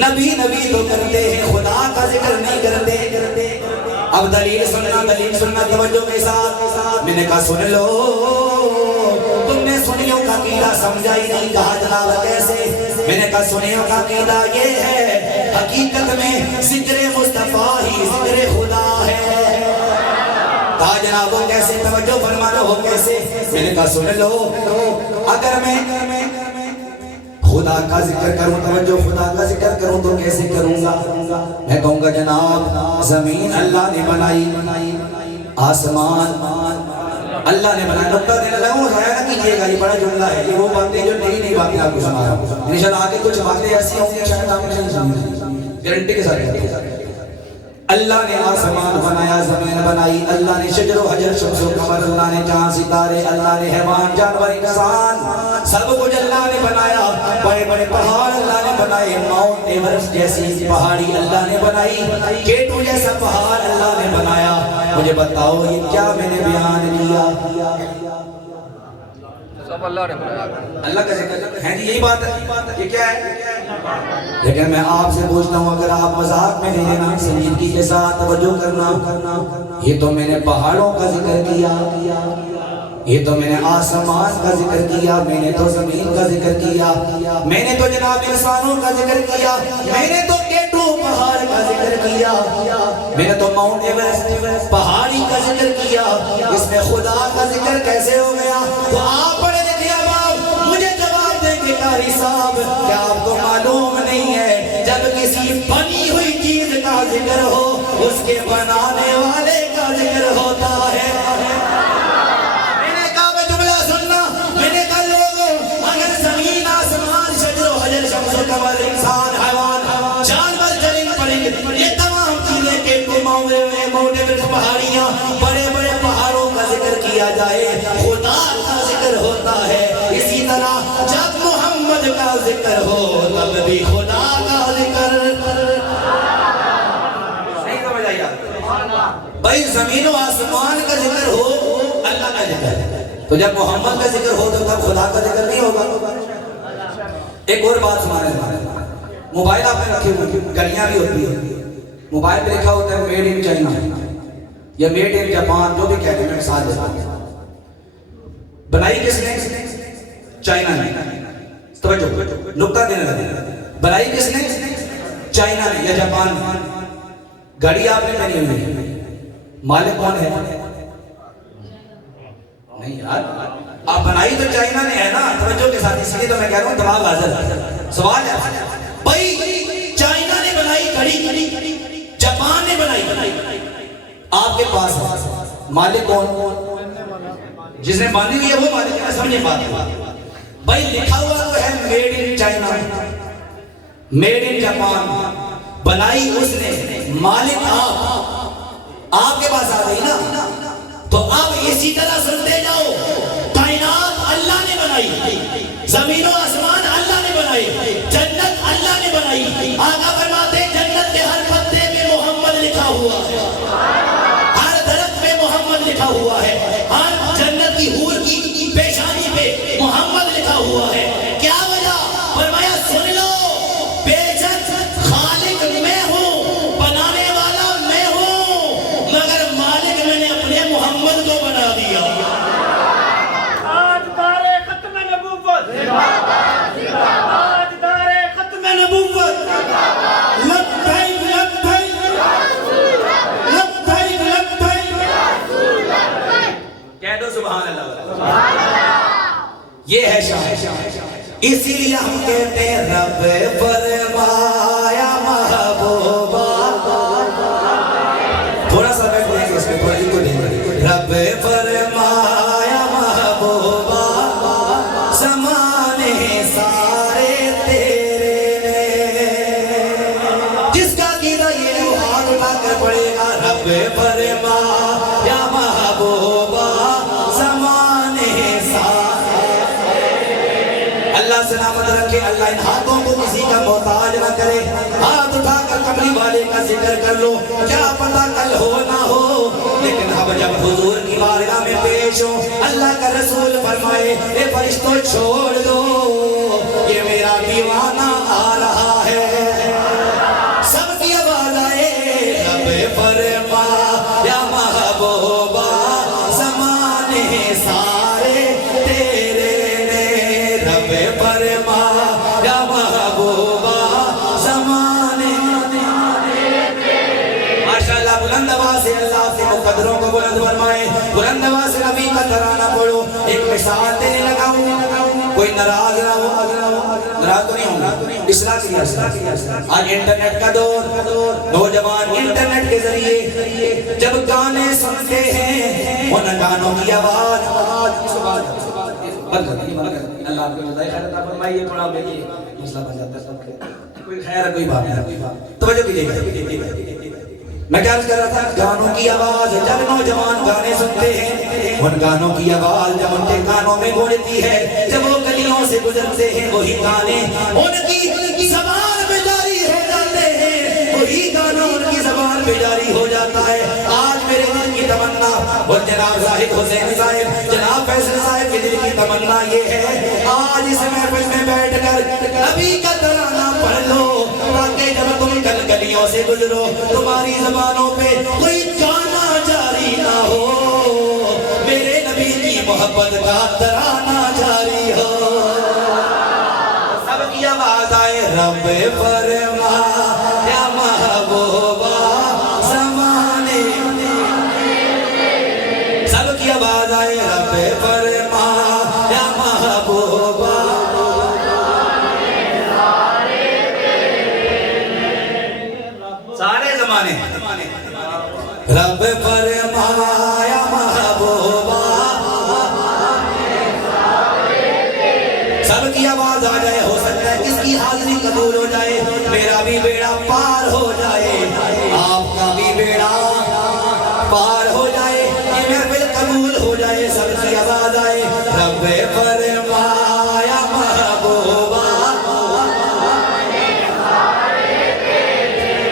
نبی نبی تو کرتے ہیں، خدا کا ذکر نہیں کرتے۔ اب دلیل سننا توجہ کے ساتھ۔ میں نے کہا سن لو، تم نے سنیوں کا عقیدہ سمجھا ہی نہیں۔ کہا جناب کیسے؟ میں نے کہا سنیوں کا عقیدہ یہ ہے حقیقت میں ذکر مصطفیٰ ہی ذکر خدا ہے۔ کہا جناب وہ کیسے؟ توجہ فرمانا ہو کیسے؟ میں نے کہا سن لو، اگر میں خدا کا ذکر کروں، توجہ خدا کا ذکر کروں تو کیسے کروں گا؟ میں کہوں گا جناب زمین اللہ نے بنائی، آسمان اللہ نے بنایا۔ نقطہ دینے لگا ہوں، ضائع نہ کیجیے گا، یہ بڑا جملہ ہے، یہ وہ باتیں جو نہیں باتیں آپ کو سنا رہا ہوں۔ انشاءاللہ آگے کچھ باتیں ایسی ہوں گی شاید آپ نے نہیں سنی، گارنٹی کے ساتھ۔ اللہ نے آسمان بنایا، زمین بنائی، اللہ نے شجر و حجر شمس و قمر، اللہ نے چاند ستارے، اللہ نے حیوان جانور انسان سب کچھ اللہ نے بنایا۔ بڑے بڑے پہاڑ اللہ نے بنائے، ماؤنٹ ایورسٹ جیسی پہاڑی اللہ نے بنائی، K2 جیسا پہاڑ اللہ نے بنایا۔ مجھے بتاؤ یہ کیا میں نے بیان کیا؟ سب اللہ نے بنایا، اللہ کا ذکر ہے جی، یہی بات ہے، یہ کیا ہے؟ لیکن میں آپ سے پوچھتا ہوں، اگر آپ مذاق میں نہیں لینا، سنجیدگی کے ساتھ توجہ کرنا، یہ تو میں نے پہاڑوں کا ذکر کیا، یہ تو میں نے آسمان کا ذکر کیا، میں نے تو زمین کا ذکر کیا، میں نے تو جناب انسانوں کا ذکر کیا، میں نے تو K2 پہاڑ کا ذکر کیا، میں نے تو ماؤنٹ ایورسٹ پہاڑی کا ذکر کیا، اس میں خدا کا ذکر کیسے ہو گیا؟ تو آپ پڑھے لکھے عوام مجھے جواب دیں گے قاری صاحب، کیا آپ کو معلوم نہیں ہے جب کسی بنی ہوئی چیز کا ذکر ہو اس کے بنانے والے کا ذکر ہوتا ہے۔ میں نے کہا میں جملہ سننا، میں نے کہا لوگوں اگر زمین آسمان شجر و حجر شمس و قمر انسان حیوان جانور چرند پرند یہ تمام چیزیں K2 ماؤنٹ ایورسٹ پہاڑیاں بڑے بڑے پہاڑوں کا ذکر کیا جائے خدا کا ذکر ہوتا ہے، اسی طرح جب محمد کا ذکر ہو تب بھی خدا کا ذکر۔ نہیں سمجھ آئی آپ؟ بھائی زمین و آسمان کا ذکر ہو اللہ کا ذکر ہے، تو جب محمد کا ذکر ہو تو تب خدا کا ذکر نہیں ہوگا۔ ایک اور بات سنانے، موبائل آپ نے رکھے ہوئے، گھڑیاں بھی ہوتی ہیں، موبائل پہ لکھا ہوتا ہے میڈ ان چائنا یا میڈ ان جاپان، جو بھی کہتے ہیں، میں مثال دیتا ہوں۔ بنائی کس نے؟ چائنا نے. توجہ نقطہ دینے لگا. بنائی کس نے؟ چائنا نے یا جاپان نے. گاڑی آپ نے پہنی ہوئی ہے, مالک کون ہے؟ نہیں یار, آپ بنائی تو چائنا نے ہے نا. توجہ کے ساتھ, اس لیے تو میں کہہ رہا ہوں دماغ حاضر. سوال ہے بھائی, چائنا نے بنائی گھڑی, جاپان نے بنائی, آپ کے پاس ہے, مالک کون؟ جس نے بنائی ہوئی ہے وہ مالک ہے. سمجھے بات بھائی؟ لکھا ہوا تو ہے made in China, made in Japan, بنائی اس نے, مالک آپ کے پاس آ گئی نا. تو اب اسی طرح سنتے جاؤ, کائنات اللہ نے بنائی, زمین و آسمان اللہ نے بنائی, جنت اللہ نے بنائی. آقا فرماتے جنت کے ہر پتے میں محمد لکھا ہوا ہے, ہر درخت میں محمد لکھا ہوا ہے, ہر جنت کی حور کی پیشانی پہ محمد لکھا ہوا ہے. کیا وجہ؟ فرمایا سن لو, بے شک خالق میں ہوں, بنانے والا میں ہوں, مگر مالک میں نے اپنے محمد کو بنا دیا. تاجدار ختم نبوت, تاجدار ختم نبوت. لبیک لبیک لبیک لبیک. کہہ دو سبحان اللہ. یہ ہے شان. اسی لیے ہم کہتے ہیں رب فرمایا محبوبہ. تھوڑا سا بیٹھ لیں گے اس میں, تھوڑا ان کو دیں گے. رب فرمایا محبوبہ, زمانے سارے تیرے نے. جس کا قیدہ یہ ہے وہ ہاتھ اٹھا کر پڑے گا. رب فرمایا محبوبہ, زمانے سارے. اللہ سلامت رکھے, اللہ ان ہاتھوں کو کسی کا محتاج نہ کرے. ہاتھ اٹھا کر کملی والے کا ذکر کر لو, کیا پتہ کل ہو نہ ہو, لیکن اب جب حضور کی بارگاہ میں پیش ہو, اللہ کا رسول فرمائے اے فرشتوں چھوڑ دو, یہ میرا دیوانہ آ رہا ہے. سب کی آواز آئے رب فرمایا محبوبہ, زمانے سارے تیرے نے. رب فرمایا محبوبہ, زمانے. ماشاءاللہ, بلند آواز سے اللہ سے مقدروں کو بلند فرمائے. بلند آواز سے نبی کا ترانہ پڑھو. ایک مثال دینے لگا ہوں, کوئی ناراض نہ ہو. ناراض تو نہیں ہوں, اصلاح کی ہے. آج انٹرنیٹ کا دور, نوجوان انٹرنیٹ کے ذریعے جب گانے سنتے ہیں, ان گانوں کی آواز اللہ آپ کو جزائے خیر عطا فرمائیے. تھوڑا دیکھیے مسئلہ بن جاتا ہے سب کے. کوئی خیر ہے, کوئی بات نہیں. توجہ کیجیے. میں کیا کر رہا تھا, گانوں کی آواز جب نوجوان گانے سنتے ہیں, ان گانوں کی آواز جب ان کے کانوں میں گونجتی ہے, جب وہ گلیوں سے گزرتے ہیں, وہی گانے ان کی زبان پہ جاری ہو جاتے ہیں, وہی گانا ان کی زبان پہ جاری ہو جاتا ہے. آج میرے دل کی تمنا, اور جناب زاہد حسین صاحب, جناب فیصل صاحب کے دل کی تمنا یہ ہے, آج اس محفل میں بیٹھ کر نبی کا ترانہ پڑھ لو, تاکہ جب تم کل گلیوں سے گزرو, تمہاری زبانوں پہ کوئی گانا جاری نہ ہو, میرے نبی کی محبت کا ترانہ جاری ہو. سب کی آواز آئے رب فرمایا محبوبہ, زمانے. سب کی آواز آئے رب فرمایا محبوبہ, سارے زمانے. رب فرمایا محبوبہ, سب کی آواز آ جائے. ہو سکتا ہے کس کی حاضری قبول ہو جائے, میرا بھی بیڑا پار ہو جائے, آپ کا بھی بیڑا پار ہو جائے, یہ محفل قبول ہو جائے. سب کی آواز آئے رب فرمایا محبوبہ,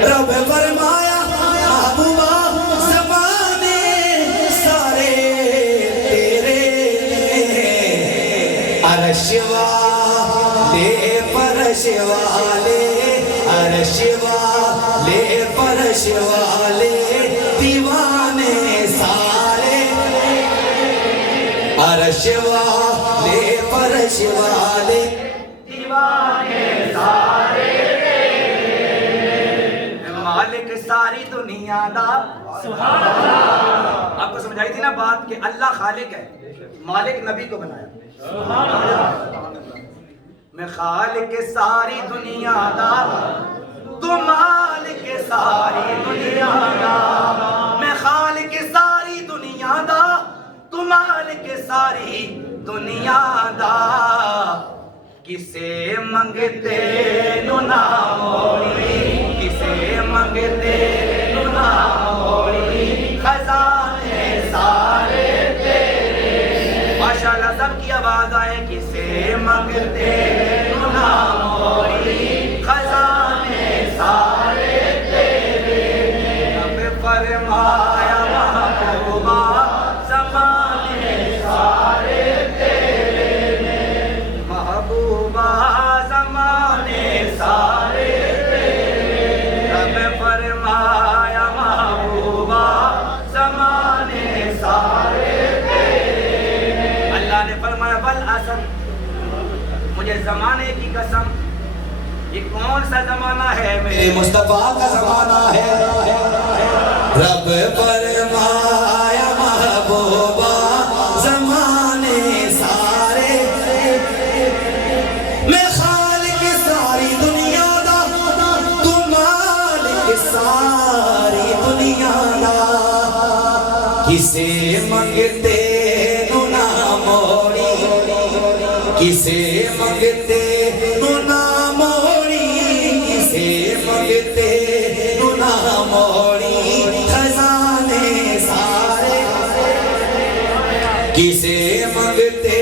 رب فرمایا محبوبہ, زمانے سارے تیرے نے. عرش والے فرش والے, عرش والے فرش والے, دیوانے سارے. عرش والے فرش والے, مالک ساری دنیا دا سبحان اللہ. آپ کو سمجھائی تھی نا بات کہ اللہ خالق ہے, مالک نبی کو بنایا. سبحان اللہ. میں خالق ساری دنیا دا, تو مالک ساری دنیا دا. میں خالق ساری دنیا دا, تو مالک ساری دنیا دا. کسے منگتے نو نہ موڑی, کسے منگتے نو نہ موڑی, خزانے سارے تیرے. ماشاءاللہ سب کی آواز آئے. کسے منگتے نو نہ موڑی, خزانے سارے تیرے. رب فرمایا محبوبہ زمانے سارے تیرے, محبوبہ زمانے سارے تیرے. رب فرمایا محبوبہ زمانے سارے تیرے. اللہ نے فرمایا والعصر, مجھے زمانے کی قسم. یہ کون سا زمانہ ہے؟ میرے مصطفیٰ کا زمانہ ہے. رب فرمایا محبوبہ زمانے سارے, میں خالق ساری دنیا دا, تو مالک ساری دنیا دا. کسے منگتے نو نہ موڑی, کسے منگتے نو نہ موڑی, کسے منگتے نو نہ موڑی, خزانے سارے. کسے منگتے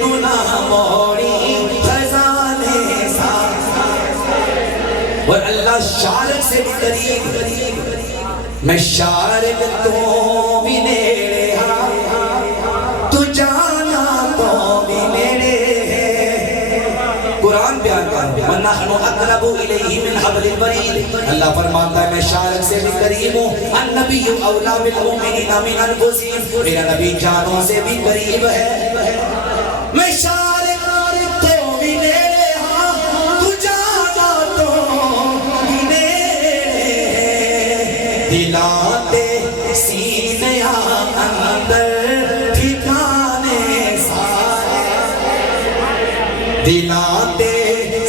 نو نہ موڑی, خزانے سارے. اور اللہ شارق سے بھی قریب, میں شارق تو بھی نیڑے ہاں, تو جانا تو بھی نیڑے ہے. قرآن بیان کر وَنَحْنُ أَقْرَبُ إِلَيْهِ مِنْ حَبْلِ الْوَرِيدِ. اللہ فرماتا ہے میں شارق سے بھی قریب ہوں. النبی اولیٰ بالمؤمنین من انفسہم, میرا نبی جانوں سے بھی قریب ہے. میں شارق تو بھی نیڑے ہاں, تو جانا تو بھی نیڑے ہے. دلاتے سینے اندر ٹھکانے سارے, دلاتے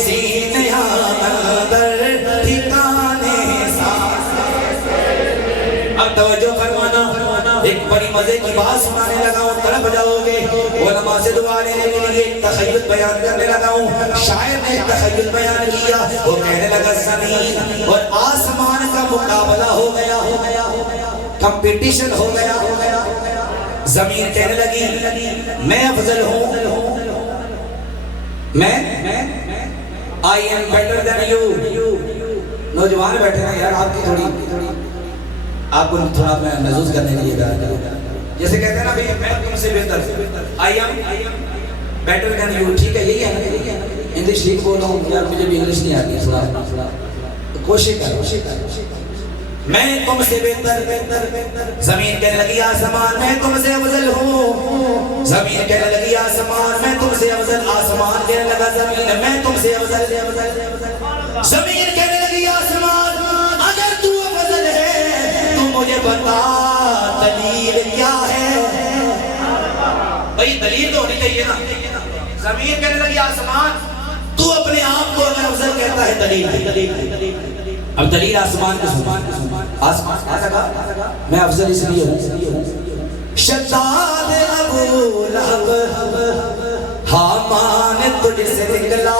سینے اندر ٹھکانے سارے. اب توجہ فرمانا, ایک بڑی مزے کی بات سنانے لگا ہوں, طرف جاؤ گے. علماء سے دعا لینے کے لیے ایک تخیل بیان کرنے لگا ہوں. شاعر نے ایک تخیل بیان کیا, وہ کہنے لگا زمین اور آسمان کا مقابلہ ہو گیا, کمپٹیشن ہو گیا. زمین کہنے لگی میں افضل ہوں, میں I am better than you. نوجوان بیٹھے ہیں یار, آپ کی تھوڑی آپ کو تھوڑا میں محسوس کرنے کے لیے کہا, جیسے کہتے ہیں نا بھئی میں تم سے بہتر, I am better than you. ٹھیک ہے, یہی ہے نا, انگلش ٹھیک بولو یار, مجھے بھی انگلش نہیں آتی, تھوڑا کوشش کر. میں تم سے بہتر. زمین کہنے لگی آسمان میں تم سے افضل ہوں. زمین کہنے لگی آسمان میں تم سے افضل. آسمان کہنے لگا زمین میں تم سے افضل. زمین کہنے لگی آسمان اگر تو افضل ہے تو مجھے بتا دلیل کیا ہے. بھئی دلیل تو ہونی چاہیے نا. زمین کہنے لگی آسمان تو اپنے آپ کو اگر افضل کہتا ہے دلیل. اب دلیل آسمان کے سمان, آسمان میں افضل اس لیے ہوں. شداد ابو لہب حامان تجھ سے نکلا.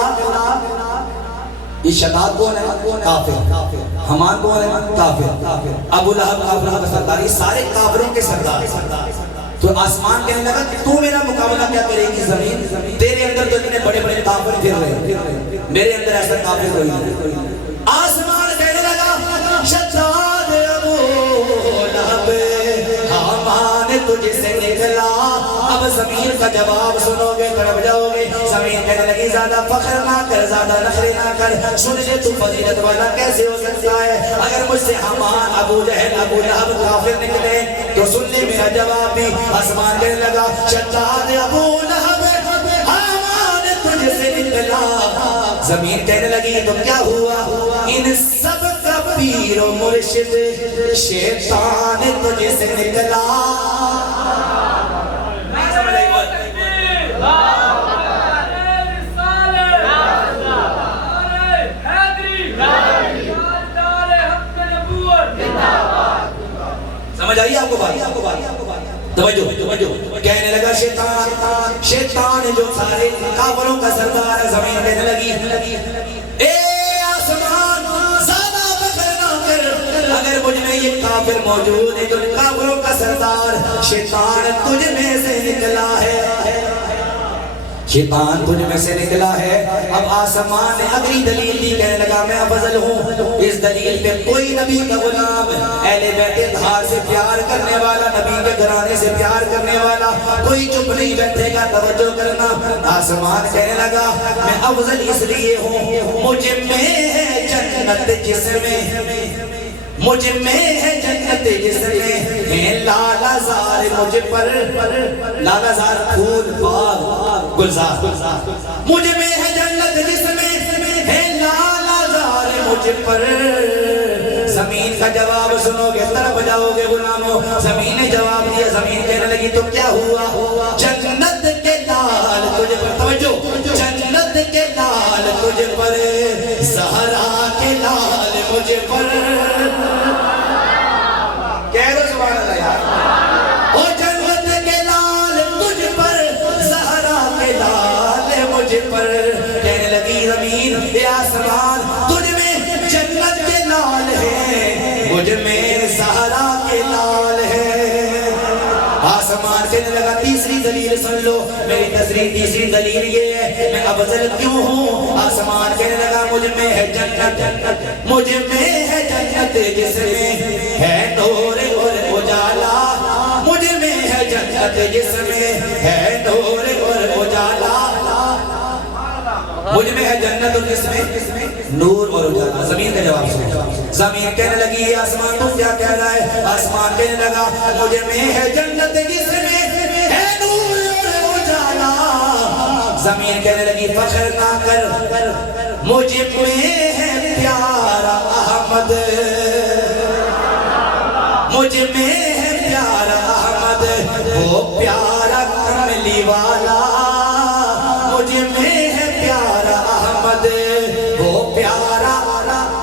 یہ شداد کون ہے؟ کافر. حامان کون ہے؟ کافر. ابو لہب کافروں کا سردار, یہ سارے کافروں کے سردار. تو آسمان کہنے لگا تو میرا مقابلہ کیا کرے گی زمین, تیرے اندر تو اتنے بڑے بڑے کافر پھر رہے, میرے اندر ایسا کافر کوئی نہیں. آسمان کہنے لگا شداد ابو لہب حامان تجھ سے نکلا. اب زمین کا جواب سنو گے, طرف جاؤ گے. زمین کہنے لگی زیادہ فخر نہ کر, زیادہ نخرے نہ کر, سن لے تو فضیلت والا کیسے ہو سکتا ہے. اگر مجھ سے حامان, ابو جہل, ابو لہب کافر نکلے تو سن لے میرا جواب بھی. آسمان کہنے لگا شداد ابو لہب حامان تجھ سے نکلا. زمین کہنے لگی تو کیا ہوا؟ ان سب کا پیر و مرشد شیطان تجھ سے نکلا. سمجھ آئی آپ کو بات؟ توجہ. کہنے لگا شیطان جو سارے کافروں کا سردار ہے. زمین کہنے لگی اے آسمان زیادہ فخر نہ کر، اگر مجھ میں یہ کافر موجود ہے تو کافروں کا سردار شیطان تجھ میں سے نکلا ہے. شیطان تجھ میں سے نکلا ہے. اب آسمان نے اگلی دلیل دی. کہنے لگا میں افضل ہوں. اس دلیل پہ کوئی نبی کا غلام، اہل بیت اطہار سے پیار کرنے والا، نبی کے گھرانے سے پیار کرنے والا کوئی چپ نہیں بیٹھے گا. توجہ کرنا. آسمان کہنے لگا میں افضل اس لیے ہوں، مجھ میں ہے جنت جس میں، مجھ میں ہے جنت جس میں ہے لالا زار مجھ پر، لالا زار پھول باغ گلزار. مجھ میں ہے جنت جس میں ہے لالا زار مجھ پر. زمین کا جواب سنو گے طرف جاؤ گے غلاموں. زمین نے جواب دیا. زمین کہنے لگی تو کیا ہوا؟ جنت کے لال تجھ پر، توجہ، جنت کے لال تجھ پر، زہرا کے لال مجھ پر. کہہ دو سبحان اللہ یار. او جنت کے لال تجھ پر، زہرا کے لال مجھ پر. کہنے لگی زمین اے آسمان تجھ میں جنت کے لال ہے، مجھ میں زہرا کے لال ہے. آسمان کہنے لگا تیسری دلیل سن لو. میری تیسری دلیل یہ ہے میں افضل کیوں ہوں. آسمان کہنے لگا مجھ میں ہے جنت، مجھ میں ہے جنت جس میں ہے نور اور اجالا. مجھ میں ہے جنت جس میں ہے نور اور اجالا. مجھ میں ہے جنت اور جس میں نور اور اجالا. زمین کا جواب سنو. زمین کہنے لگی آسمان تو کیا کہہ رہا ہے؟ آسمان کہنے لگا مجھ میں ہے جنت جس میں ہے نور اور اجالا. زمین کہنے لگی فخر نہ کر، مجھ میں ہے پیارا احمد، مجھ میں ہے پیارا احمد وہ پیارا کملی والا. مجھ میں ہے پیارا احمد وہ پیارا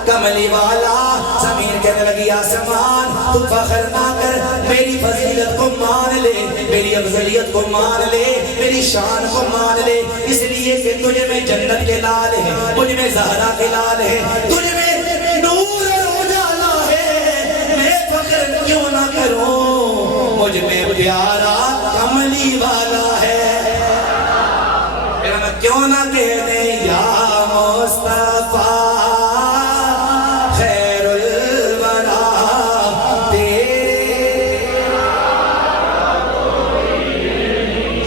کملی والا. زمین کہنے لگی آسمان تو فخر نہ کر، میری فضیلت کو مان لے، میری افضلیت کو مان لے، میری شان کو مان لے. اس لیے کہ تجھ میں جنت کے لال ہے، مجھ میں زہرا کے لال ہے، تجھ میں نور اور اجالا ہے. میں فخر کیوں نہ کروں، مجھ میں پیارا کملی والا ہے. میں کیوں نہ کہہ دیں یا مصطفیٰ خیر الورا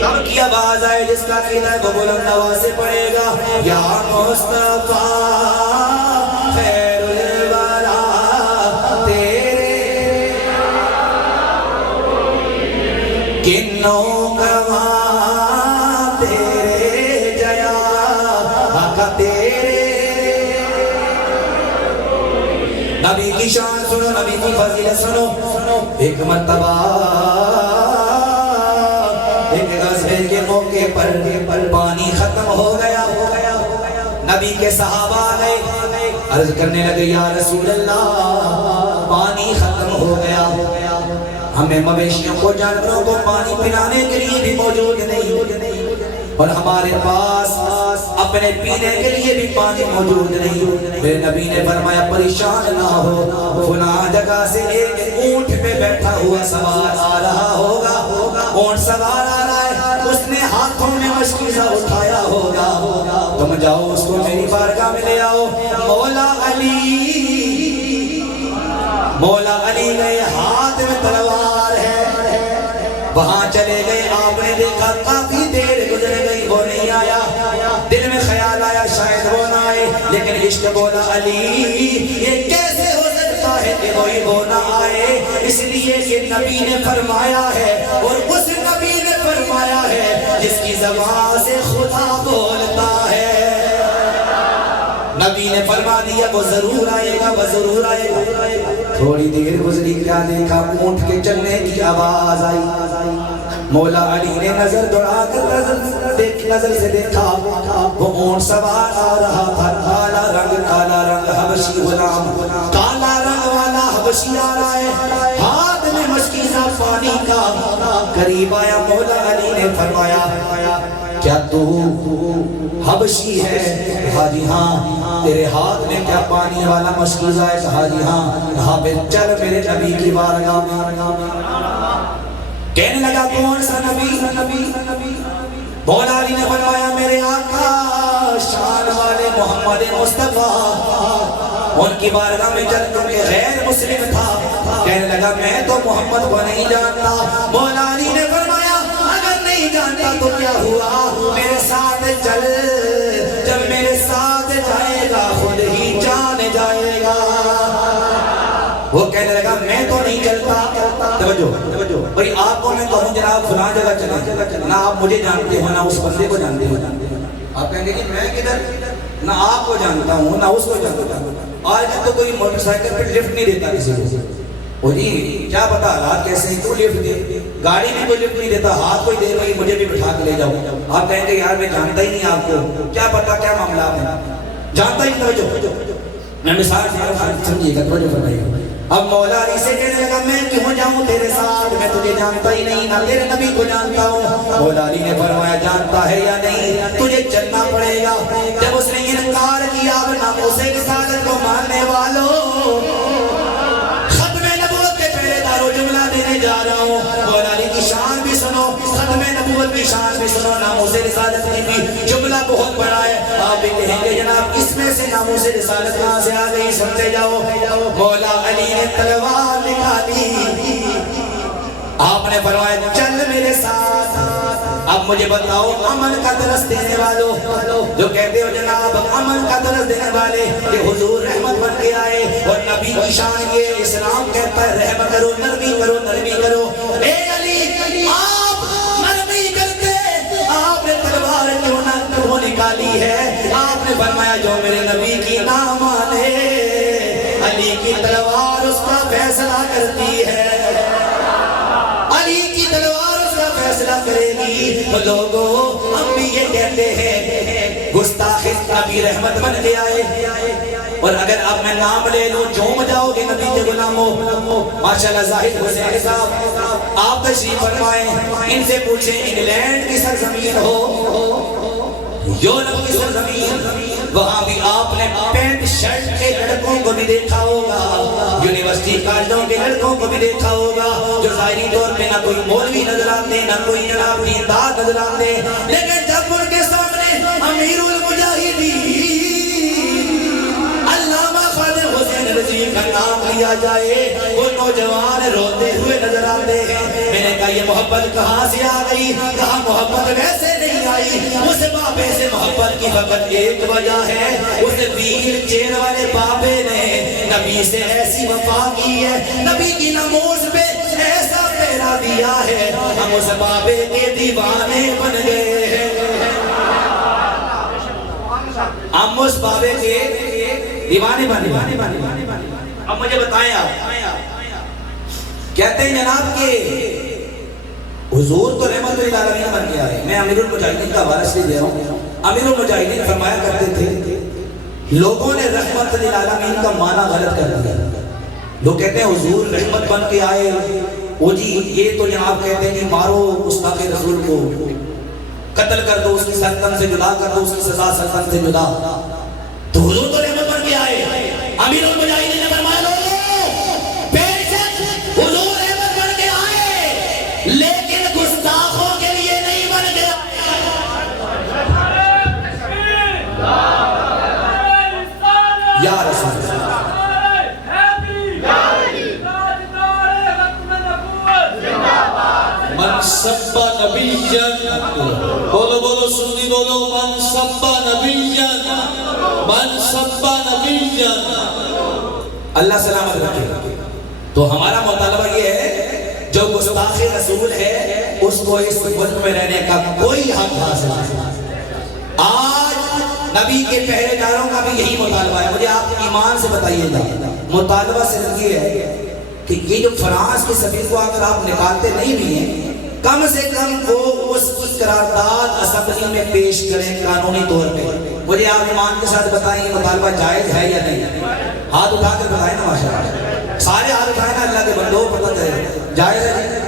سب کی آواز آئے جس کا قیدہ ہے وہ بلند آواز سے پڑھے گا یا مصطفیٰ خیر الورا تیرے کنوں کماں تیرے جیا آقا تیرے. نبی کی شان سنو، نبی کی فضیلت سنو. ایک مرتبہ ایک غزوے کے موقع پر پانی ختم ہو گیا. نبی کے صحابہ آگئے عرض کرنے لگے یا رسول اللہ پانی ختم ہو گیا، ہمیں مویشیوں کو جانوروں کو پانی پلانے کے لیے بھی موجود نہیں اور ہمارے پاس اپنے پینے کے لیے بھی پانی موجود نہیں. میرے نبی نے فرمایا پریشان نہ ہو، فلاں جگہ سے ایک اونٹ پہ بیٹھا ہوا سوار آ رہا ہوگا. اونٹ سوار آ رہا ہے، اس نے ہاتھوں میں مشکیزہ اٹھایا ہوگا، تم جاؤ اس کو میری بارگاہ میں لے آؤ. مولا علی گئے، ہاتھ میں تلوار ہے، وہاں چلے گئے. آپ نے دیکھا کافی دیر گزر گئی وہ نہیں آیا. دل میں خیال آیا شاید وہ نہ آئے، لیکن عشق بولا علی یہ کیسے ہو سکتا ہے کہ وہ نہ آئے. اس لیے کہ نبی نے فرمایا ہے اور اس نبی نے فرمایا ہے جس کی زبان سے خدا بولتا ہے. نبی نے فرما دیا وہ ضرور آئے گا، وہ ضرور آئے گا۔ تھوڑی دیر گزری، کیا دیکھا؟ اونٹ کے چلنے کی آواز آئی۔ مولا علی نے نظر دوڑا کر نظر سے دیکھا، وہ اونٹ سوار آ رہا تھا، کالا رنگ حبشی غلام، کالا رنگ والا حبشی آ رہا ہے، ہاتھ میں مشکیزہ پانی کا۔ قریب آیا، مولا علی نے فرمایا کیا تو حبشی ہے؟ کہا جی ہاں۔ تیرے ہاتھ میں کیا پانی والا مشکیزہ ہے؟ کہا جی ہاں۔ کہا پھر چل میرے نبی کی بارگاہ میں۔ کہنے لگا کون سا نبی؟ مولا علی نے فرمایا میرے آقا شان والے محمد مصطفیٰ، ان کی بارگاہ میں چل کیونکہ غیر مسلم تھا۔ کہنے لگا میں تو محمد کو نہیں جانتا۔ مولا علی نے فرمایا اگر نہیں جانتا تو کیا ہوا، میرے ساتھ چل، جب میرے ساتھ جائے گا خود ہی جان جائے گا۔ وہ کہنے لگا میں تو نہیں چلتا۔ توجہ بھئی، آپ کو میں کہوں جناب فلاں جگہ چلیں، نہ آپ مجھے جانتے ہو نہ اس بندے کو جانتے ہو، آپ کہیں گے کہ میں کدھر، نہ آپ کو جانتا ہوں نہ اس کو جانتا ہوں۔ آج تو کوئی موٹر سائیکل پہ لفٹ نہیں دیتا کسی کو، جی کیا پتا حالات کیسے ہیں، کیوں لفٹ دے؟ گاڑی بھی کوئی لفٹ نہیں دیتا، ہاتھ کوئی دے بھائی مجھے بھی بٹھا کے لے جاؤ۔ آپ کہیں گے یار میں جانتا ہی نہیں آپ کو، کیا پتا کیا معاملات ہیں، جانتا ہی نہیں۔ میں مثال سمجھیے گا، توجہ فرمائیے۔ اب مولا علی سے کہنے لگا میں کیوں جاؤں تیرے ساتھ، میں تجھے جانتا ہی نہیں، نہ تیرے نبی کو جانتا ہوں۔ مولا علی نے فرمایا جانتا ہے یا نہیں تجھے چلنا پڑے گا۔ جب اس نے انکار کیا اب ناموس رسالت کو ماننے والوں، ختم نبوت کے پہلے دارو جملہ دینے جا رہا ہوں۔ مولا علی کی شان بھی سنو، ختم نبوت کی شان بھی سنو، ناموس رسالت کی بھی جملہ بہت بڑا ہے۔ آپ بھی کہیں گے جناب اس میں سے ناموس رسالت کہاں سے آ گئی، سنتے جاؤ۔ مولا علی نے تلوار نکالی، آپ نے فرمایا چل میرے ساتھ۔ اب مجھے بتاؤ امن کا درس دینے والوں جو کہتے ہو جناب امن کا درس دینے والے کہ حضور رحمت بن کے آئے اور نبی کی شان یہ اسلام کہتا ہے رحم کرو، نرمی کرو، نرمی کرو۔ اے علی آپ نرمی کرتے، آپ نے تلوار کیوں نہ نکالی ہے؟ آپ نے فرمایا جو میرے نبی کی نہ مانے علی کی تلوار اس کا فیصلہ کرتی ہے، علی کی تلوار اس کا فیصلہ کرے گی۔ تو لوگوں ہم بھی یہ کہتے ہیں گستاخ نبی رحمت بن کے آئے، اور اگر اب میں نام لے لوں جھوم جاؤ گے نبی کے غلاموں۔ ماشاءاللہ زاہد حسین صاحب آپ تشریف فرمائیں، ان سے پوچھیں انگلینڈ کی سرزمین ہو، یورپ کی سرزمین، وہاں بھی آپ نے پینٹ شرٹ کے لڑکوں کو بھی دیکھا ہوگا، یونیورسٹی کالجوں کے لڑکوں کو بھی دیکھا ہوگا جو ظاہری طور پہ نہ کوئی مولوی نظر آتے نہ کوئی جناب دیندار نظر آتے، لیکن جب ان کے سامنے امیر المجاہدین علامہ خواجہ حسین رضی کا نام لیا جائے وہ نوجوان روتے ہوئے نظر آتے ہیں۔ میں نے کہا یہ محبت کہاں سے آ گئی؟ کہا محبت ویسے نہیں آئی، اس بابے سے محبت کی فقط ایک وجہ ہے، اس ویل چیئر والے بابے نے نبی سے ایسی وفا کی ہے، نبی کی ناموس پہ ایسا پہرا دیا ہے، ہم اس بابے کے دیوانے بن گئے ہیں، ہم اس بابے کے دیوانے بن گئے۔ اب مجھے بتائیں آپ کہتے ہیں جناب کہ حضور تو رحمت للعالمین بن کے آئے، میں امیر المجاہدین کا حوالہ سے دے رہا ہوں، امیر المجاہدین فرمایا کرتے تھے لوگوں نے رحمت للعالمین کا معنی غلط کر دیا، لوگ کہتے ہیں حضور رحمت بن کے آئے، وہ جی یہ تو جناب کہتے ہیں کہ مارو گستاخ رسول کو، قتل کر دو، اس کی سلطنت سے جدا کر دو، اس کی سزا سلطنت سے جدا، تو حضور تو رحمت بن کے آئے۔ امیر المجاہدین نے فرمایا حضور رحمت بن کے آئے لیکن گستاخوں کے لیے نہیں بن گیا۔ یا رسول من سب نبیًا، بولو بولو سنی بولو، من سب نبیًا، من سب نبیًا، اللہ سلامت رکھے۔ تو ہمارا مطالبہ یہ ہے جو گستاخ رسول ہے اس کو اس ملک میں رہنے کا کوئی حق حاصل نہیں۔ آج نبی کے پہرے داروں کا بھی یہی مطالبہ ایمان سے بتائیے گا. مطالبہ صرف یہ ہے کہ یہ جو فرانس کے سفیر کو اگر آپ نکالتے نہیں بھی ہیں، کم سے کم وہ اس کی قرارداد اسمبلی میں پیش کریں قانونی طور پہ. مجھے آپ ایمان کے ساتھ بتائیں یہ مطالبہ جائز ہے یا نہیں؟ ہاتھ اٹھا کر بتائیں نا ماشاءاللہ. سارے ہاتھ اٹھائیں نا اللہ کے بندوں کو پتہ ہے جائز ہے.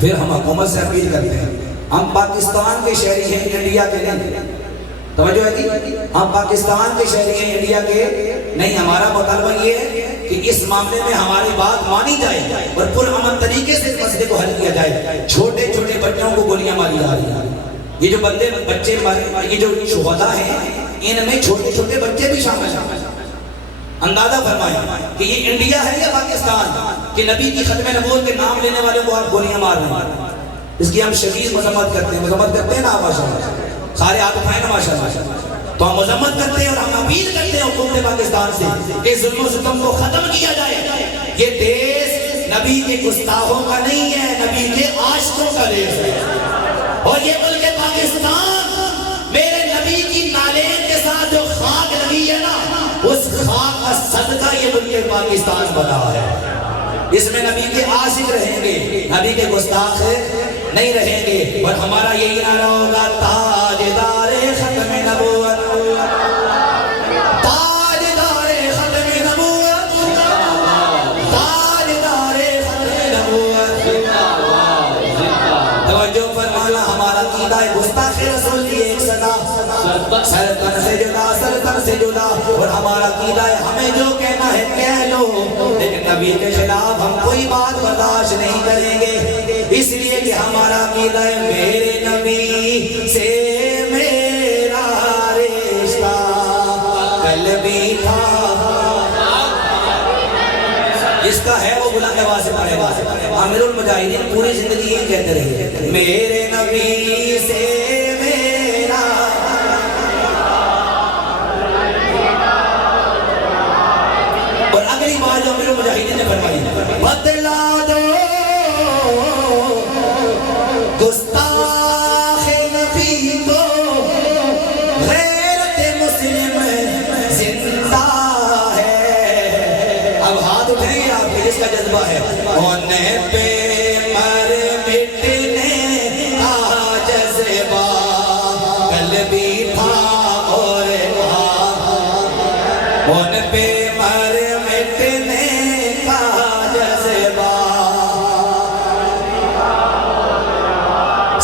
پھر ہم حکومت سے اپیل کرتے ہیں، ہم پاکستان کے شہری ہیں، انڈیا کے نہیں. توجہ ہے کہ ہم پاکستان کے شہری ہیں، انڈیا کے نہیں. ہمارا مطالبہ یہ ہے کہ اس معاملے میں ہماری بات مانی جائے اور پرامن طریقے سے اس مسئلے کو حل کیا جائے. چھوٹے چھوٹے بچوں کو گولیاں ماری جا رہی ہیں. یہ جو بچے یہ جو شہداء ہیں ان میں چھوٹے چھوٹے بچے بھی شامل ہیں. اندازہ فرمائیں کہ یہ انڈیا ہے یا پاکستان کہ نبی کی ختم نبوت کے نام لینے والے کو آپ گولیاں مار رہے ہیں. اس کی ہم شدید مذمت کرتے ہیں نا ماشاءاللہ. سارے ہاتھ اٹھائیں نا ماشاءاللہ. تو ہم مذمت کرتے ہیں اور ہم اپیل کرتے ہیں حکومت پاکستان سے کہ ظلم و ستم کو ختم کیا جائے. یہ دیش نبی کے گستاخوں کا نہیں ہے، نبی کے عاشقوں کا دیش ہے. اور یہ ملک پاکستان میرے نبی کی نالین کے ساتھ جو خاک لگی ہے نا، اس خاک کا صدقہ یہ ملک پاکستان بنا ہے. اس میں نبی کے عاشق رہیں گے، نبی کے گستاخ نہیں رہیں گے. اور ہمارا یہی نعرہ ہوگا تاجدار ختم نبوت، تاجدار ختم نبوت، تاجدار ختم نبوت. توجہ فرمانا، ہمارا عقیدہ ہے گستاخ رسول کی ایک صدا، سر تن سے جدا، سر تن سے جدا. اور ہمارا عقیدہ ہے ہمیں جو کہنا ہے کہہ لو، لیکن نبی کے خلاف ہم کوئی بات برداشت نہیں کریں گے. اس لیے کہ ہمارا عقیدہ ہے میرے نبی سے میرا رشتہ کل بھی تھا. جس کا ہے وہ بلند آواز سے پڑھے گا. عامر المجاہدین پوری زندگی یہ کہتے رہے میرے نبی سے میرا. اور اگلی بات جو عامر المجاہدین نے فرمائی، بدلا دو گستاخ نبی کو، غیرت مسلم زندہ ہے. اب ہاتھ اٹھائیے آپ کے جس کا جذبہ ہے. ہونے پہ مر مٹنے کا جذبہ کل بھی تھا اور ہونے پہ مر مٹنے کا جذبہ.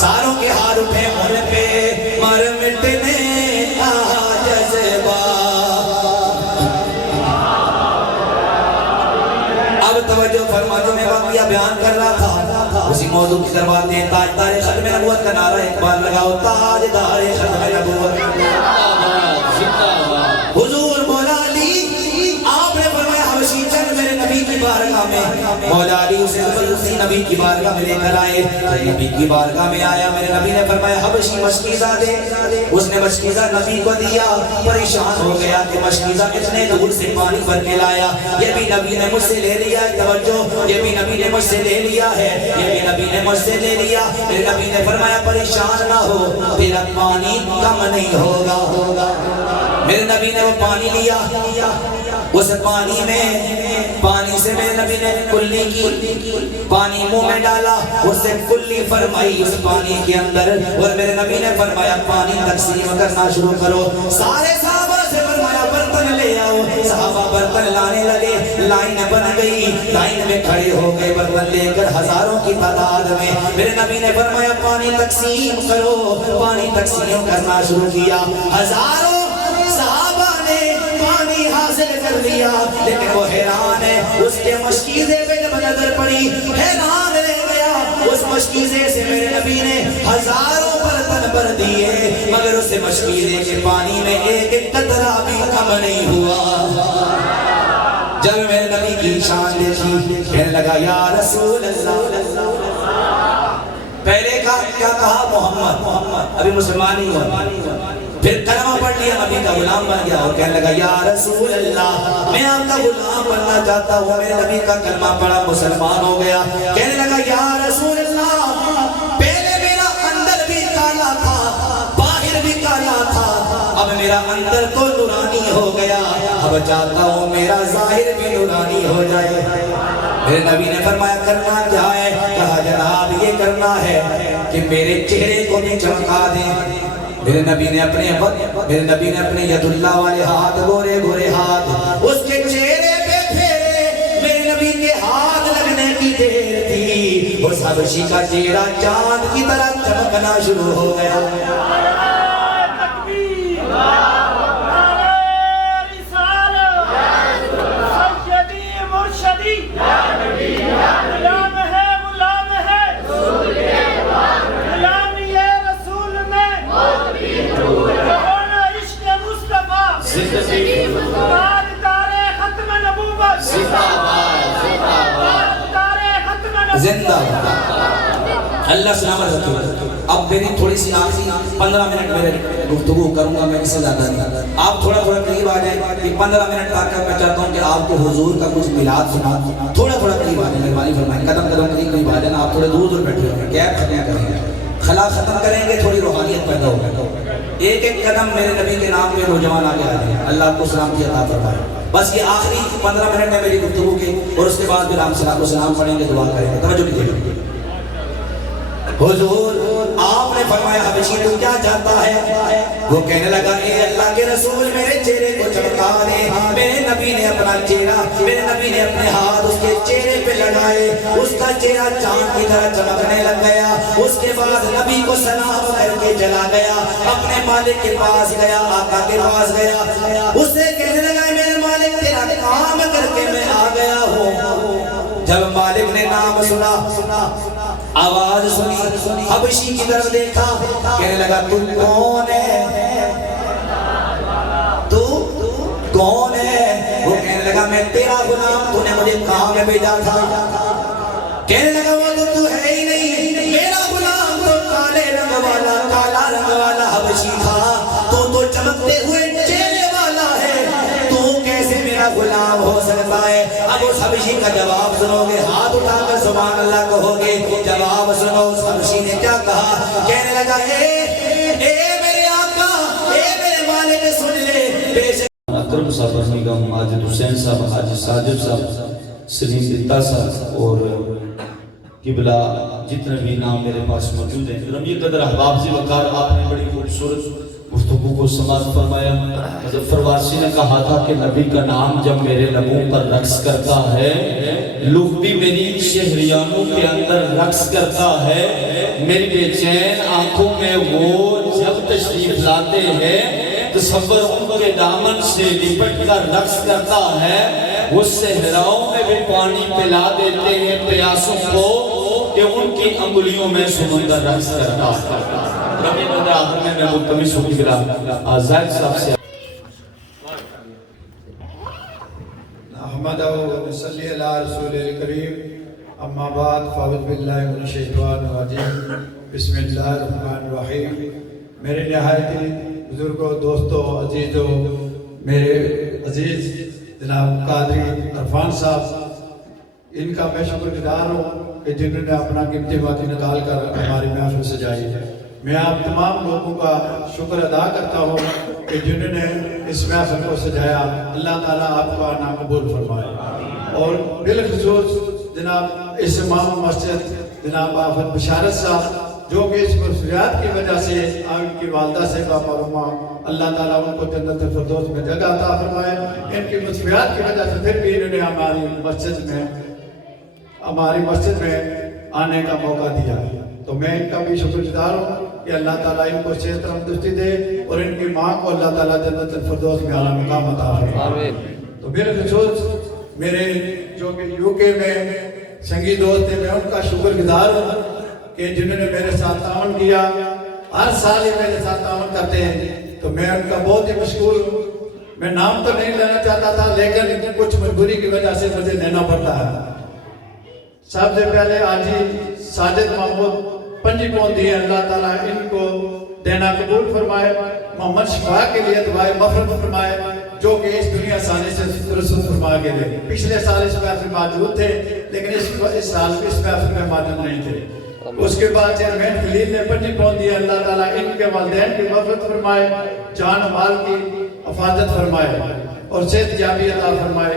ساروں کے ہاتھ اٹھے، ان پہ مر مٹنے کا جذبہ. اب توجہ فرمانے میں واقعہ بیان کر رہا تھا، اسی موضوع کی طرف آتے ہیں. تاجدار ختم نبوت کا نعرہ ایک بار لگاؤ، تاجدار ختم نبوت. حضور مولا علی آپ نے فرمایا حبشی چند میرے نبی کی بارگاہ میں. مولا علی اسے زبردستی نبی کی بارگاہ میں لے کر آئے. نبی کی بارگاہ میں آیا، میرے نبی نے فرمایا حبشی مشکیزہ دے. اس نے مشکیزہ نبی کو دیا. پریشان ہو گیا کہ مشکیزہ اتنے دور سے پانی بھر کے لایا، یہ بھی نبی نے مجھ سے لے لیا ہے. توجہ، یہ بھی نبی نے مجھ سے لے لیا ہے، یہ بھی نبی نے مجھ سے لے لیا. میرے نبی نے فرمایا پریشان نہ ہو، تیرا پانی کم نہیں ہوگا. میرے نبی نے وہ پانی لیا، اس پانی سے میرے نبی نے کلی کی، پانی منہ میں ڈالا، اس سے کلی فرمائی اس پانی کے اندر. اور میرے نبی نے فرمایا پانی تقسیم کرنا شروع کرو. سارے صحابہ سے فرمایا برتن لے آؤ. صحابہ برتن لانے لگے، لائن بن گئی، لائن میں کھڑے ہو گئے برتن لے کر ہزاروں کی تعداد میں. میرے نبی نے فرمایا پانی تقسیم کرو. پانی تقسیم کرنا شروع کیا. ہزاروں صحابہ نے پانی حاصل کر لیا، لیکن وہ حیران ہے. اس کے مشکیزے پہ جب نظر پڑی حیران رہ گیا. اس مشکیزے سے میرے نبی نے ہزاروں برتن بھر دیے، مگر اس مشکیزے کے پانی میں ایک ایک قطرہ بھی کم نہیں ہوا. جب میرے نبی کی شان دیکھی کہنے لگا یا رسول اللہ. پہلے کیا کہا محمد، ابھی مسلمان ہی ہوا. پھر کلمہ پڑھ لیا، نبی کا غلام بن گیا اور کہنے لگا یا رسول اللہ میں آپ کا غلام بننا چاہتا ہوں. میرے نبی کا کلمہ پڑھا، مسلمان ہو گیا. کہنے لگا یا رسول اللہ پہلے میرا اندر بھی کالا تھا، باہر بھی کالا تھا، اب میرا اندر تو نورانی ہو گیا. اب چاہتا ہوں میرا ظاہر بھی نورانی ہو جائے. میرے نبی نے فرمایا کرنا کیا ہے؟ کہا جناب یہ کرنا ہے کہ میرے چہرے کو بھی چمکا دیں. میرے نبی نے اپنے ید اللہ والے ہاتھ گورے گورے ہاتھ اس کے چہرے پہ پھیرے. میرے نبی کے ہاتھ لگنے کی دیر تھی اس حبشی کا چہرہ چاند کی طرح چمکنا شروع ہو گیا. زندہ اللہ سلامت رکھے. اب میری تھوڑی سی آخری 15 منٹ میرے گفتگو کروں گا, میں اس سے زیادہ نہیں. آپ تھوڑا قریب آ جائیں کہ 15 منٹ تک میں چاہتا ہوں کہ آپ کو حضور کا کچھ میلاد سنا. تھوڑا قریب آ جائیں, مہربانی فرمائیں. قدم قریب آ جائیں. آپ تھوڑے دور بیٹھے ہوئے ہیں, گیپ ختم کریں گے, خلا ختم کریں گے, تھوڑی روحانیت پیدا ہوگی. ایک ایک قدم میرے نبی کے نام پہ نوجوان آگے آ جائیں. اللہ آپ کو سلام کی عطا فرمائے. بس یہ آخری 15 منٹ ہے میری گفتگو کے, اور اس کے بعد پھر ہم صلاۃ و سلام پڑھیں گے, دعا کریں گے. توجہ کیجیے. حضور آپ نے فرمایا حبشی تو کیا چاہتا ہے؟ وہ کہنے لگا اے اللہ کے رسول میرے چہرے کو چمکا دے. میرے نبی نے اپنا چہرہ, میرے نبی نے اپنے ہاتھ اس کے چہرے پہ لگائے. اس کا چہرہ چاند کی طرح چمکنے لگ گیا. اس کے بعد نبی کو سلام کر کے چلا گیا, اپنے مالک کے پاس گیا, آقا کے پاس گیا. اسے کہنے لگا میرے مالک تیرا کام کر کے میں آ گیا ہوں. جب مالک نے نام سنا, آواز سنی, حبشی کی طرف دیکھا, کہنے لگا تو کون ہے؟ تو کون ہے؟ وہ کہنے لگا میں تیرا غلام, تو نے مجھے کہاں میں بھیجا تھا. کہنے لگا وہ تو ہے ہی نہیں, میرا غلام تو کالے رنگ والا, کالا رنگ والا حبشی تھا. تو چمکتے ہوئے چہرے والا ہے, تو کیسے میرا غلام ہو سکتا ہے؟ اب اس حبشی کا جواب سنو گے, ہاتھ اٹھا کر سبحان اللہ کہو گے. جواب سنو اس حبشی نے کیا کہا. کہنے لگا اے میرے آقا, اے میرے مالک سن لے. اکرم صاحب ازمیگا, ماجد حسین صاحب, حاجی ساجد صاحب, سلیم دتا صاحب اور قبلہ جتنے بھی نام میرے پاس موجود ہیں. رمی قدر احباب سے وقار آپ نے بڑی خوبصورت گفتگو کو سماعت فرمایا. مظفر وارسی نے کہا تھا کہ نبی کا نام جب میرے لبوں پر رقص کرتا ہے, لوگ بھی میری شہریانوں کے اندر رقص کرتا ہے. میری بے چین آنکھوں میں وہ جب تشریف لاتے ہیں, تصور ان کے دامن سے لپٹ کر رقص کرتا ہے. وہ صحراؤں میں بھی پانی پلا دیتے ہیں پیاسوں کو کہ ان کی انگلیوں میں سمندر رقص کرتا ہے. رمی قدر آخر میں ملتمس ہوں کہ زائد صاحب سے نحمدہ و نصلی علی رسول الکریم, اما بعد فاعوذ باللہ من الشیطان الرجیم, بسم اللہ الرحمن الرحیم. میرے نہایت بزرگوں, دوستوں, عزیزوں, میرے عزیز جناب قادری عرفان صاحب, ان کا میں شکر گزار ہوں کہ جنہوں نے اپنا قیمتی وقت نکال کر ہماری محفل سجائی ہے. میں آپ تمام لوگوں کا شکر ادا کرتا ہوں کہ جنہوں نے اس محفل کو سجایا. اللہ تعالیٰ آپ کا نام قبول فرمائے. اور بالخصوص جناب اس امام مسجد جناب آفت بشارت صاحب, جو کہ اس مصروفیات کی وجہ سے ان کی والدہ سے مرحومہ, اللہ تعالیٰ ان کو جنت الفردوس میں جگہ عطا فرمائے. ان کی مصروفیات کی وجہ سے پھر بھی انہوں نے ہماری مسجد میں آنے کا موقع دیا. تو میں ان کا بھی شکر گزار ہوں کہ اللہ تعالیٰ ان کو صحت تندرستی دے, اور ان کی ماں کو اللہ تعالیٰ جنت الفردوس میں اعلیٰ مقام عطا فرمائے. تو بالخصوص میرے جو کہ یو کے میں سنگی دوست ہیں, میں ان کا شکر گزار ہوں کہ جنہوں نے میرے ساتھ تعاون کیا. ہر سال ہی میرے ساتھ تعاون کرتے ہیں, تو میں ان کا بہت ہی مشکور ہوں. میں نام تو نہیں لینا چاہتا تھا, لیکن کچھ مجبوری کی وجہ سے مجھے لینا پڑتا ہے. سب سے پہلے حاجی ساجد محمود 5 پاؤنڈ دیے, اللہ تعالیٰ ان کو دینا قبول فرمائے. محمد شفا کے لیے دعائے مغفرت فرمائے, جو کہ اس دنیا سانے سے رسول فرما کے لے. پچھلے سال اس محفل میں موجود تھے, لیکن اس سال اس محفل میں موجود نہیں تھے. اس کے بعد چیئرمین خلیل نے 5 پاؤنڈ دیے, اللہ تعالیٰ ان کے والدین کی مغفرت فرمائے, جان مال کی حفاظت فرمائے اور صحت یابی عطا فرمائے.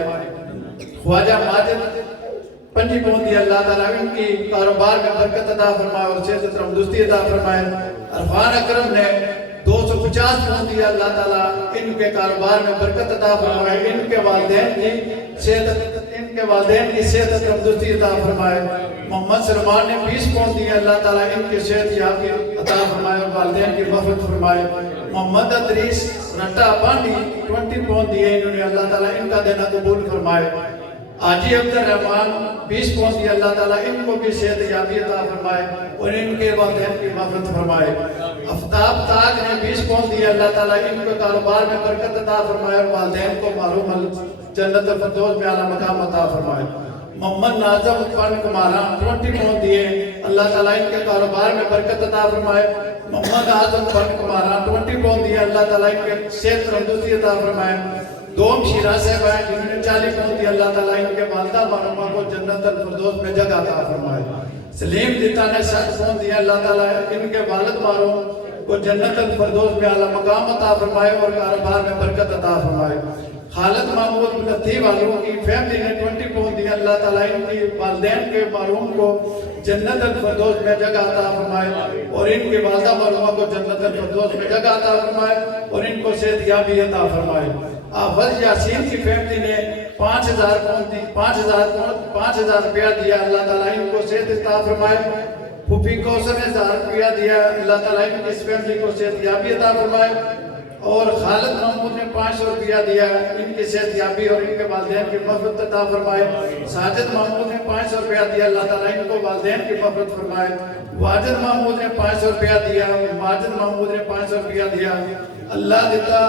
خواجہ ماجد پنجی پوندی اللہ تعالیٰ ان کی کاروبار میں برکت عطا فرمائے اور صحت تندرستی عطا فرمائے. عرفان اکرم نے 250 پوندی اللہ تعالیٰ ان کے کاروبار میں برکت عطا فرمائے. ان کے والدین کی صحت تندرستی عطا فرمائے. محمد سلمان نے 20 پاؤنڈ دیے اللہ تعالیٰ ان کی صحت یابی عطا فرمائے اور والدین کی مغفرت فرمائے. محمد ادریس رٹا پانڈی 20 پاؤنڈ دیے انہوں نے اللہ تعالیٰ ان کا دینا قبول فرمائے. حاجی عبد الرحمان 20 پاؤنڈ دیے اللہ تعالیٰ ان کو بھی صحت یابی عطا فرمائے اور ان کے والدین کی مغفرت فرمائے. افتاب تاج نے 20 پاؤنڈ دیے اللہ تعالیٰ ان کو کاروبار میں برکت عطا فرمائے اور والدین کو معروم جنت الفردوس میں اعلیٰ مقام عطا فرمائے. محمد ناظم فن کماران 20 پاؤنڈ دیے اللہ تعالیٰ ان کے کاروبار میں برکت عطا فرمائے. محمد اعظم فن کماران 20 پاؤنڈ دیے اللہ تعالیٰ ان کے صحت تندرستی عطا فرمائے. دوم شیرہ صاحب ہیں جنہوں نے 40 پاؤنڈ دیے اللہ تعالیٰ ان کے والدہ مرحومہ کو جنت الفردوس میں جگہ عطا فرمائے. سلیم دیتا نے 60 پاؤنڈ دیے اللہ تعالیٰ ان کے والد مرحوم کو جنت الفردوس میں اعلیٰ مقام عطا فرمائے اور کاروبار میں برکت عطا فرمائے. خالد محمود لطیف والوں کی فیملی نے 20 پاؤنڈ دیے اللہ تعالیٰ ان کی والدین کے مرحوم کو جنت الفردوس میں جگہ عطا فرمائے اور ان کے والدہ مرحومہ کو جنت الفردوس میں جگہ عطا فرمائے اور ان کو صحت یابی عطا فرمائے. آفز یاسین کی فیملی نے 5000 روپیہ دیا اللہ تعالیٰ ان کو صحت عطا فرمائے. پھوپھی کوثر نے 1000 روپیہ دیا اللہ تعالیٰ ان کی اس فیملی کو صحت یابی عطا فرمائے. اور خالد محمود نے 500 روپیہ دیا ان کی صحت یابی اور ان کے والدین کی مغفرت عطا فرمائے. ساجد محمود نے 500 روپیہ دیا اللہ تعالیٰ ان کو والدین کی مغفرت فرمائے. واجد محمود نے 500 روپیہ دیا. ماجد محمود نے 500 روپیہ دیا. اللہ دیتا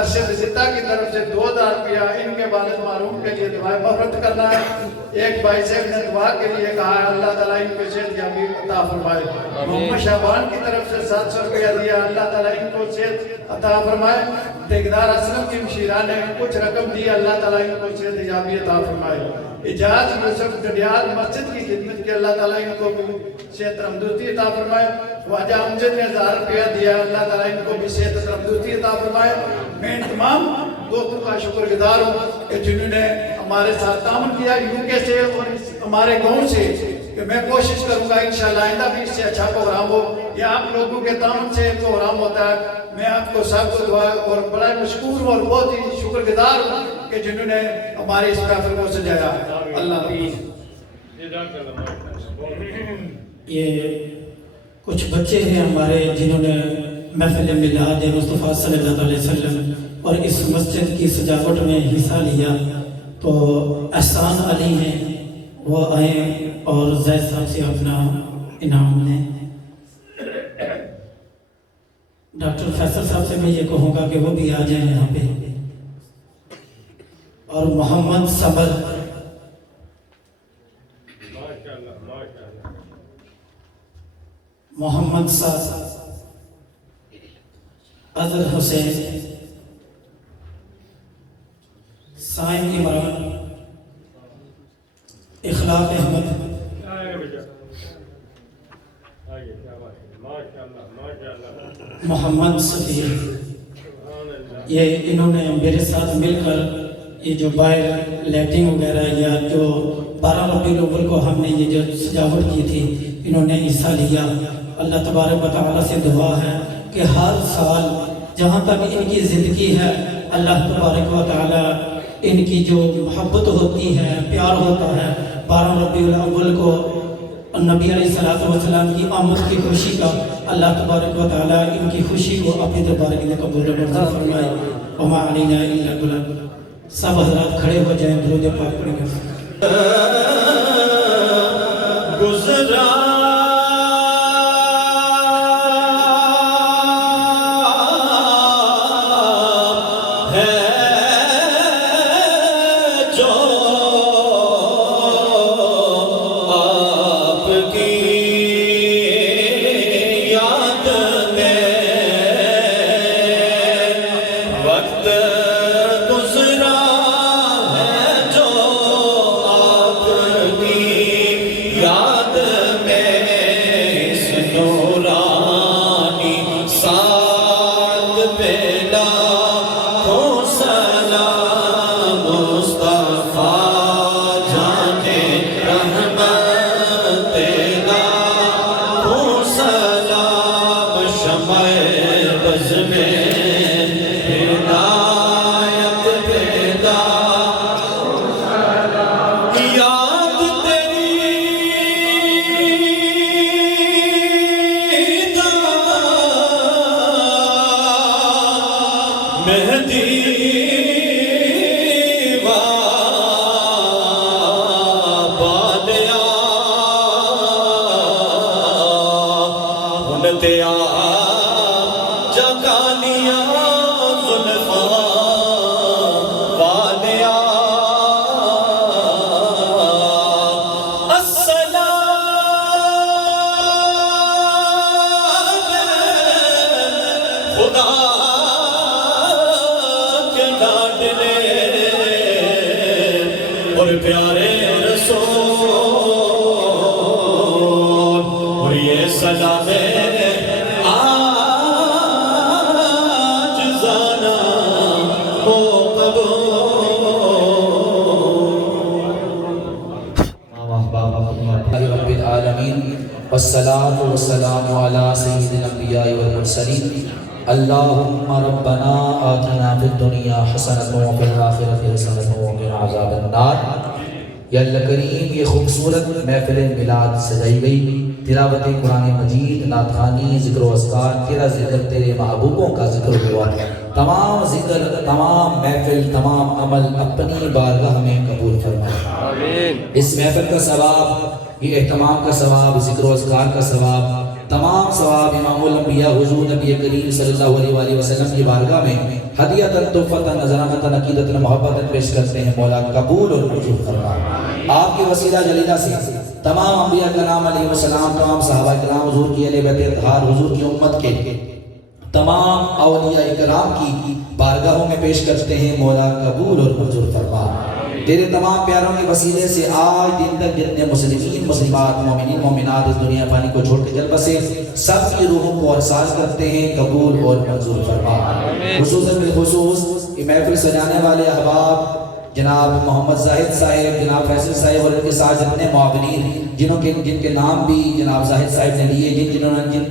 ارشد زدہ کی طرف سے 2000 روپیہ ان کے والد معروم کے لیے دعائے مغفرت کرنا ہے. ایک بھائی صاحب نے دعا کے لیے کہا ہے اللہ تعالیٰ ان کو صحت یابی عطا فرمائے. محمد شعبان کی طرف سے 700 روپیہ دیا اللہ تعالیٰ ان کو صحت عطا فرمائے. ٹھیکیدار اسلم کی مشیرہ نے کچھ رقم دی اللہ تعالیٰ ان کو صحت یابی عطا فرمائے. اجاز یوسف ڈڈیال مسجد کی خدمت کی اللہ تعالیٰ ان کو صحت تندرستی عطا فرمائے. خواجہ امجد نے 1000 روپیہ دیا اللہ تعالیٰ ان کو بھی صحت تندرستی عطا فرمائے. میں ان تمام دوستوں کا شکر گزار ہوں کہ جنہوں نے ہمارے ساتھ تعاون کیا UK سے اور ہمارے گاؤں سے. کہ میں کوشش کروں گا انشاءاللہ آئندہ بھی اس سے اچھا پروگرام ہو. یہ آپ لوگوں کے تعاون سے پروگرام ہوتا ہے. میں آپ کو سب کو دعا اور بڑا مشکور اور بہت ہی شکر گزار ہوں کہ جنہوں نے ہمارے اس محفل کو سجایا. اللہ حافظ. یہ کچھ بچے ہیں ہمارے جنہوں نے محفل میلاد مصطفیٰ صلی اللہ علیہ وسلم اور اس مسجد کی سجاوٹ میں حصہ لیا. تو احسان علی ہیں وہ آئیں اور زید صاحب سے اپنا انعام لیں. ڈاکٹر فیصل صاحب سے میں یہ کہوں گا کہ وہ بھی آ جائیں یہاں پہ. اور محمد صبر محمد صاحب اظہر حسین سائن عمران اخلاق احمد محمد صفیر. یہ انہوں نے میرے ساتھ مل کر یہ جو باہر لائٹنگ وغیرہ یا جو 12 ربیع الاول کو ہم نے یہ جو سجاوٹ کی تھی انہوں نے حصہ لیا. اللہ تبارک و تعالیٰ سے دعا ہے کہ ہر سال جہاں تک ان کی زندگی ہے اللہ تبارک و تعالیٰ ان کی جو محبت ہوتی ہے پیار ہوتا ہے 12 ربیع الاول کو نبی علیہ السلام کی آمد کی خوشی کا اللہ تبارک و تعالیٰ ان کی خوشی کو اپنے دربار کے لیے قبول منظور فرمائے. وما علینا الا البلاغ. سب حضرات کھڑے ہو جائیں درود پاک پڑھیں گے. گزرا وقت گزرا ہے جو آپ پر پیارے رسول اور یہ سلام آجزانہ ہو قبول رب العالمین والصلاة والسلام على سید الانبیاء والمرسلین اللہم ربنا آتنا فی الدنیا حسنۃ وفی الآخرۃ حسنۃ وقنا عذاب النار۔ یا اللہ کریم، یہ خوبصورت محفل میلاد سجائی گئی، تلاوت قرآن مجید، نعت خوانی، ذکر و اذکار، تیرا ذکر، تیرے محبوبوں کا ذکر ہوا، تمام ذکر، تمام محفل، تمام عمل اپنی بارگاہ میں قبول فرمائے۔ اس محفل کا ثواب، یہ اہتمام کا ثواب، ذکر و اذکار کا ثواب، تمام ثواب امام الانبیاء حضور نبی کریم صلی اللہ علیہ وآلہ وسلم کی بارگاہ میں ہدیۃ تحفۃ نذرانۃ عقیدۃ محبت پیش کرتے ہیں۔ مولا قبول اور منظور فرما۔ آپ کے وسیلہ جلیلہ سے تمام انبیاء کرام علیہ السلام، تمام صحابہ کرام، حضور کی اہل بیت اطہار، حضور کی امت کے تمام اولیاء کرام کی بارگاہوں میں پیش کرتے ہیں۔ مولا قبول اور منظور فرما۔ تیرے تمام پیاروں کے وسیلے سے آج دن تک جتنے مسلمین، مسلمات، مومنین، مومنات اس دنیا پانی کو چھوڑ کے جل بسے، سب کی روحوں کو ارسال کرتے ہیں، قبول اور منظور فرما۔ خصوصاً بالخصوص محفل سجانے والے احباب جناب محمد زاہد صاحب، جناب فیصل صاحب اور ان کے ساتھ جتنے معاونین جن کے نام بھی جناب زاہد صاحب نے لیے،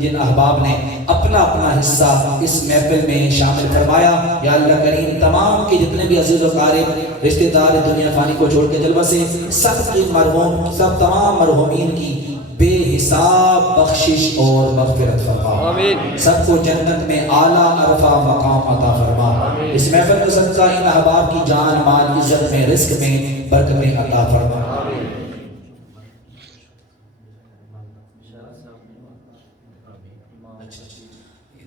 جن احباب نے اپنا اپنا حصہ اس محفل میں شامل فرمایا، یا اللہ کریم تمام کے جتنے بھی عزیز و قارب رشتہ دار دنیا فانی کو چھوڑ کے جل بسے، سب کی مرحوم، سب تمام مرحومین کی بے حساب بخشش اور مغفرت فرما۔ سب کو جنت میں اعلیٰ عرفہ مقام عطا فرما۔ اس محفل کا صدقہ ان احباب کی جان، مال، عزت میں، رزق میں برکتیں عطا فرما۔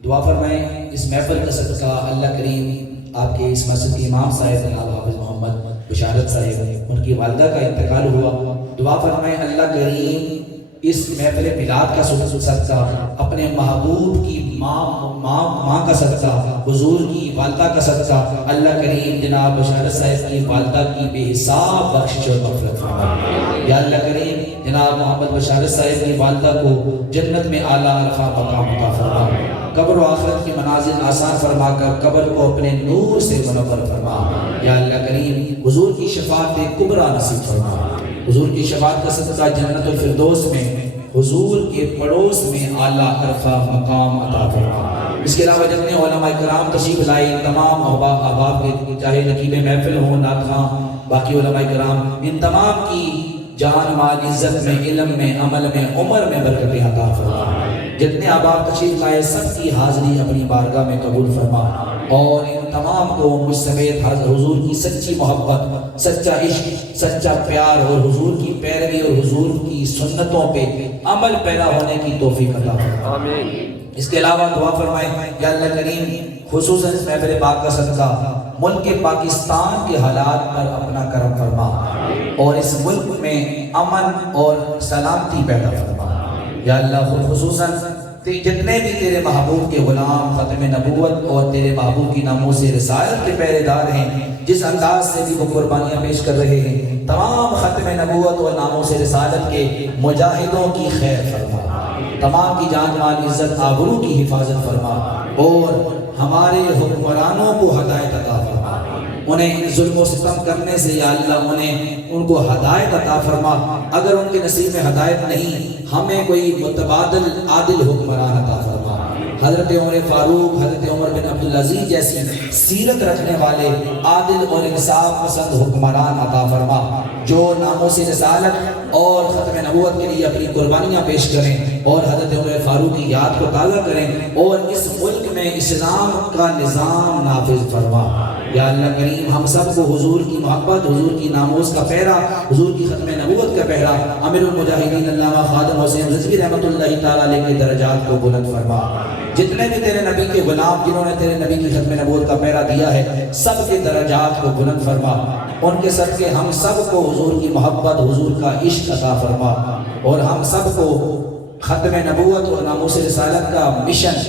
دعا فرمائیں اس محفل کا صدقہ اللہ کریم آپ کے اس مسجد کے امام صاحب جناب حافظ محمد بشارت صاحب، ان کی والدہ کا انتقال ہوا، دعا فرمائیں اللہ کریم اس محفل میلاد کا صدقہ، اپنے محبوب کی ماں کا صدقہ، حضور کی والدہ کا صدقہ، اللہ کریم جناب بشارت صاحب کی والدہ کی بے حساب بخشش اور مغفرت فرما۔ یا اللہ کریم جناب محمد بشارت صاحب کی والدہ کو جنت میں اعلیٰ عرفہ مقام عطا فرما، قبر و آخرت کی منازل آسان فرما کر قبر کو اپنے نور سے منور فرما۔ یا اللہ کریم حضور کی شفاعت کبریٰ نصیب فرما، حضور کی شفاعت کا صدقہ جنت الفردوس میں حضور کے پڑوس میں اعلیٰ عرفہ مقام عطا فرما۔ اس کے علاوہ جتنے علماء کرام تشریف لائے، تمام احباب کے چاہے نقیب محفل ہوں، نعت خواں، باقی علماء کرام، ان تمام کی جان، مال، عزت میں، علم میں، عمل میں، عمر میں برکتیں عطا فرما۔ جتنے احباب تشریف لائے سب کی حاضری اپنی بارگاہ میں قبول فرما، اور ان تمام کو مجھ سمیت حضور کی سچی محبت، سچا عشق، سچا پیار اور حضور کی پیروی اور حضور کی سنتوں پہ عمل پیدا ہونے کی توفیق عطا فرما۔ اس کے علاوہ دعا فرمائیں یا اللہ کریم خصوصاً اس محفل پاک کا صدقہ ملک پاکستان کے حالات پر اپنا کرم فرما، اور اس ملک میں امن اور سلامتی پیدا فرما۔ یا اللہ خصوصاً جتنے بھی تیرے محبوب کے غلام ختم نبوت اور تیرے محبوب کی ناموس رسالت کے پہرے دار ہیں، جس انداز سے بھی وہ قربانیاں پیش کر رہے ہیں، تمام ختم نبوت اور ناموس رسالت کے مجاہدوں کی خیر فرما، تمام کی جان، مال، عزت، آبرو کی حفاظت فرما، اور ہمارے حکمرانوں کو ہدایت عطا فرما، انہیں ظلم و ستم کرنے سے یا اللہ ان کو ہدایت عطا فرما۔ اگر ان کے نصیب میں ہدایت نہیں، ہمیں کوئی متبادل عادل حکمران عطا فرما۔ حضرت عمر فاروق، حضرت عمر بن عبدالعزیز جیسی سیرت رکھنے والے عادل اور انصاف پسند حکمران عطا فرما، جو ناموس رسالت اور ختم نبوت کے لیے اپنی قربانیاں پیش کریں اور حضرت عمر فاروق کی یاد کو تازہ کریں، اور اس ملک میں اسلام کا نظام نافذ فرما۔ یا اللہ کریم ہم سب کو حضور کی محبت، حضور کی ناموس کا پہرا، حضور کی ختم نبوت کا پہرا، امیر المجاہدین علامہ خادم حسین رضوی رحمۃ اللہ تعالیٰ علیہ کے درجات کو بلند فرما۔ جتنے بھی تیرے نبی کے غلام جنہوں نے تیرے نبی کی ختم نبوت کا پہرا دیا ہے، سب کے درجات کو بلند فرما، ان کے صدقے ہم سب کو حضور کی محبت، حضور کا عشق عطا فرما، اور ہم سب کو ختم نبوت اور ناموس رسالت کا مشن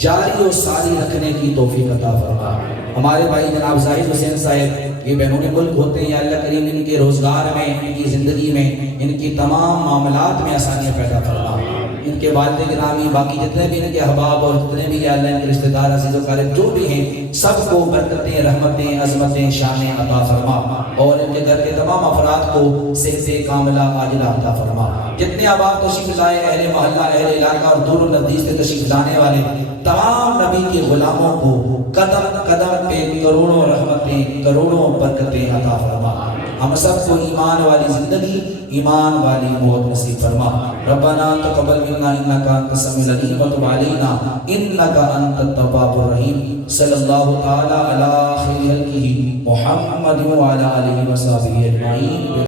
جاری و ساری رکھنے کی توفیق عطا فرما۔ ہمارے بھائی جناب زاہد حسین صاحب یہ بیرون ملک ہوتے ہیں، یا اللہ کریم ان کے روزگار میں، ان کی زندگی میں، ان کی تمام معاملات میں آسانیاں پیدا فرما، ان کے والد گرامی، باقی جتنے بھی ان کے احباب اور جتنے بھی یا اللہ ان کے رشتہ دار عزیز و قریب جو بھی ہیں، سب کو برکتیں، رحمتیں، عظمتیں، شانیں عطا فرما، اور ان کے گھر کے تمام افراد کو صحت کاملہ عاجلہ عطا فرما۔ جتنے احباب تشریف لائے، اہل محلہ، اہل علاقہ اور دور و نزدیک سے تشریف لانے والے تمام نبی کے غلاموں کو قدم قدم پہ کروڑوں رحمتیں، کروڑوں برکتیں عطا فرما۔ ہم سب کو ایمان والی زندگی، ایمان والی موت نصیب فرما۔ ربنا تقبل منا انک انت السمیع العلیم وتب علینا انک انت التواب الرحیم۔ صلی اللہ تعالی علی خیر خلقہ محمد وعلی آلہ وصحبہ اجمعین۔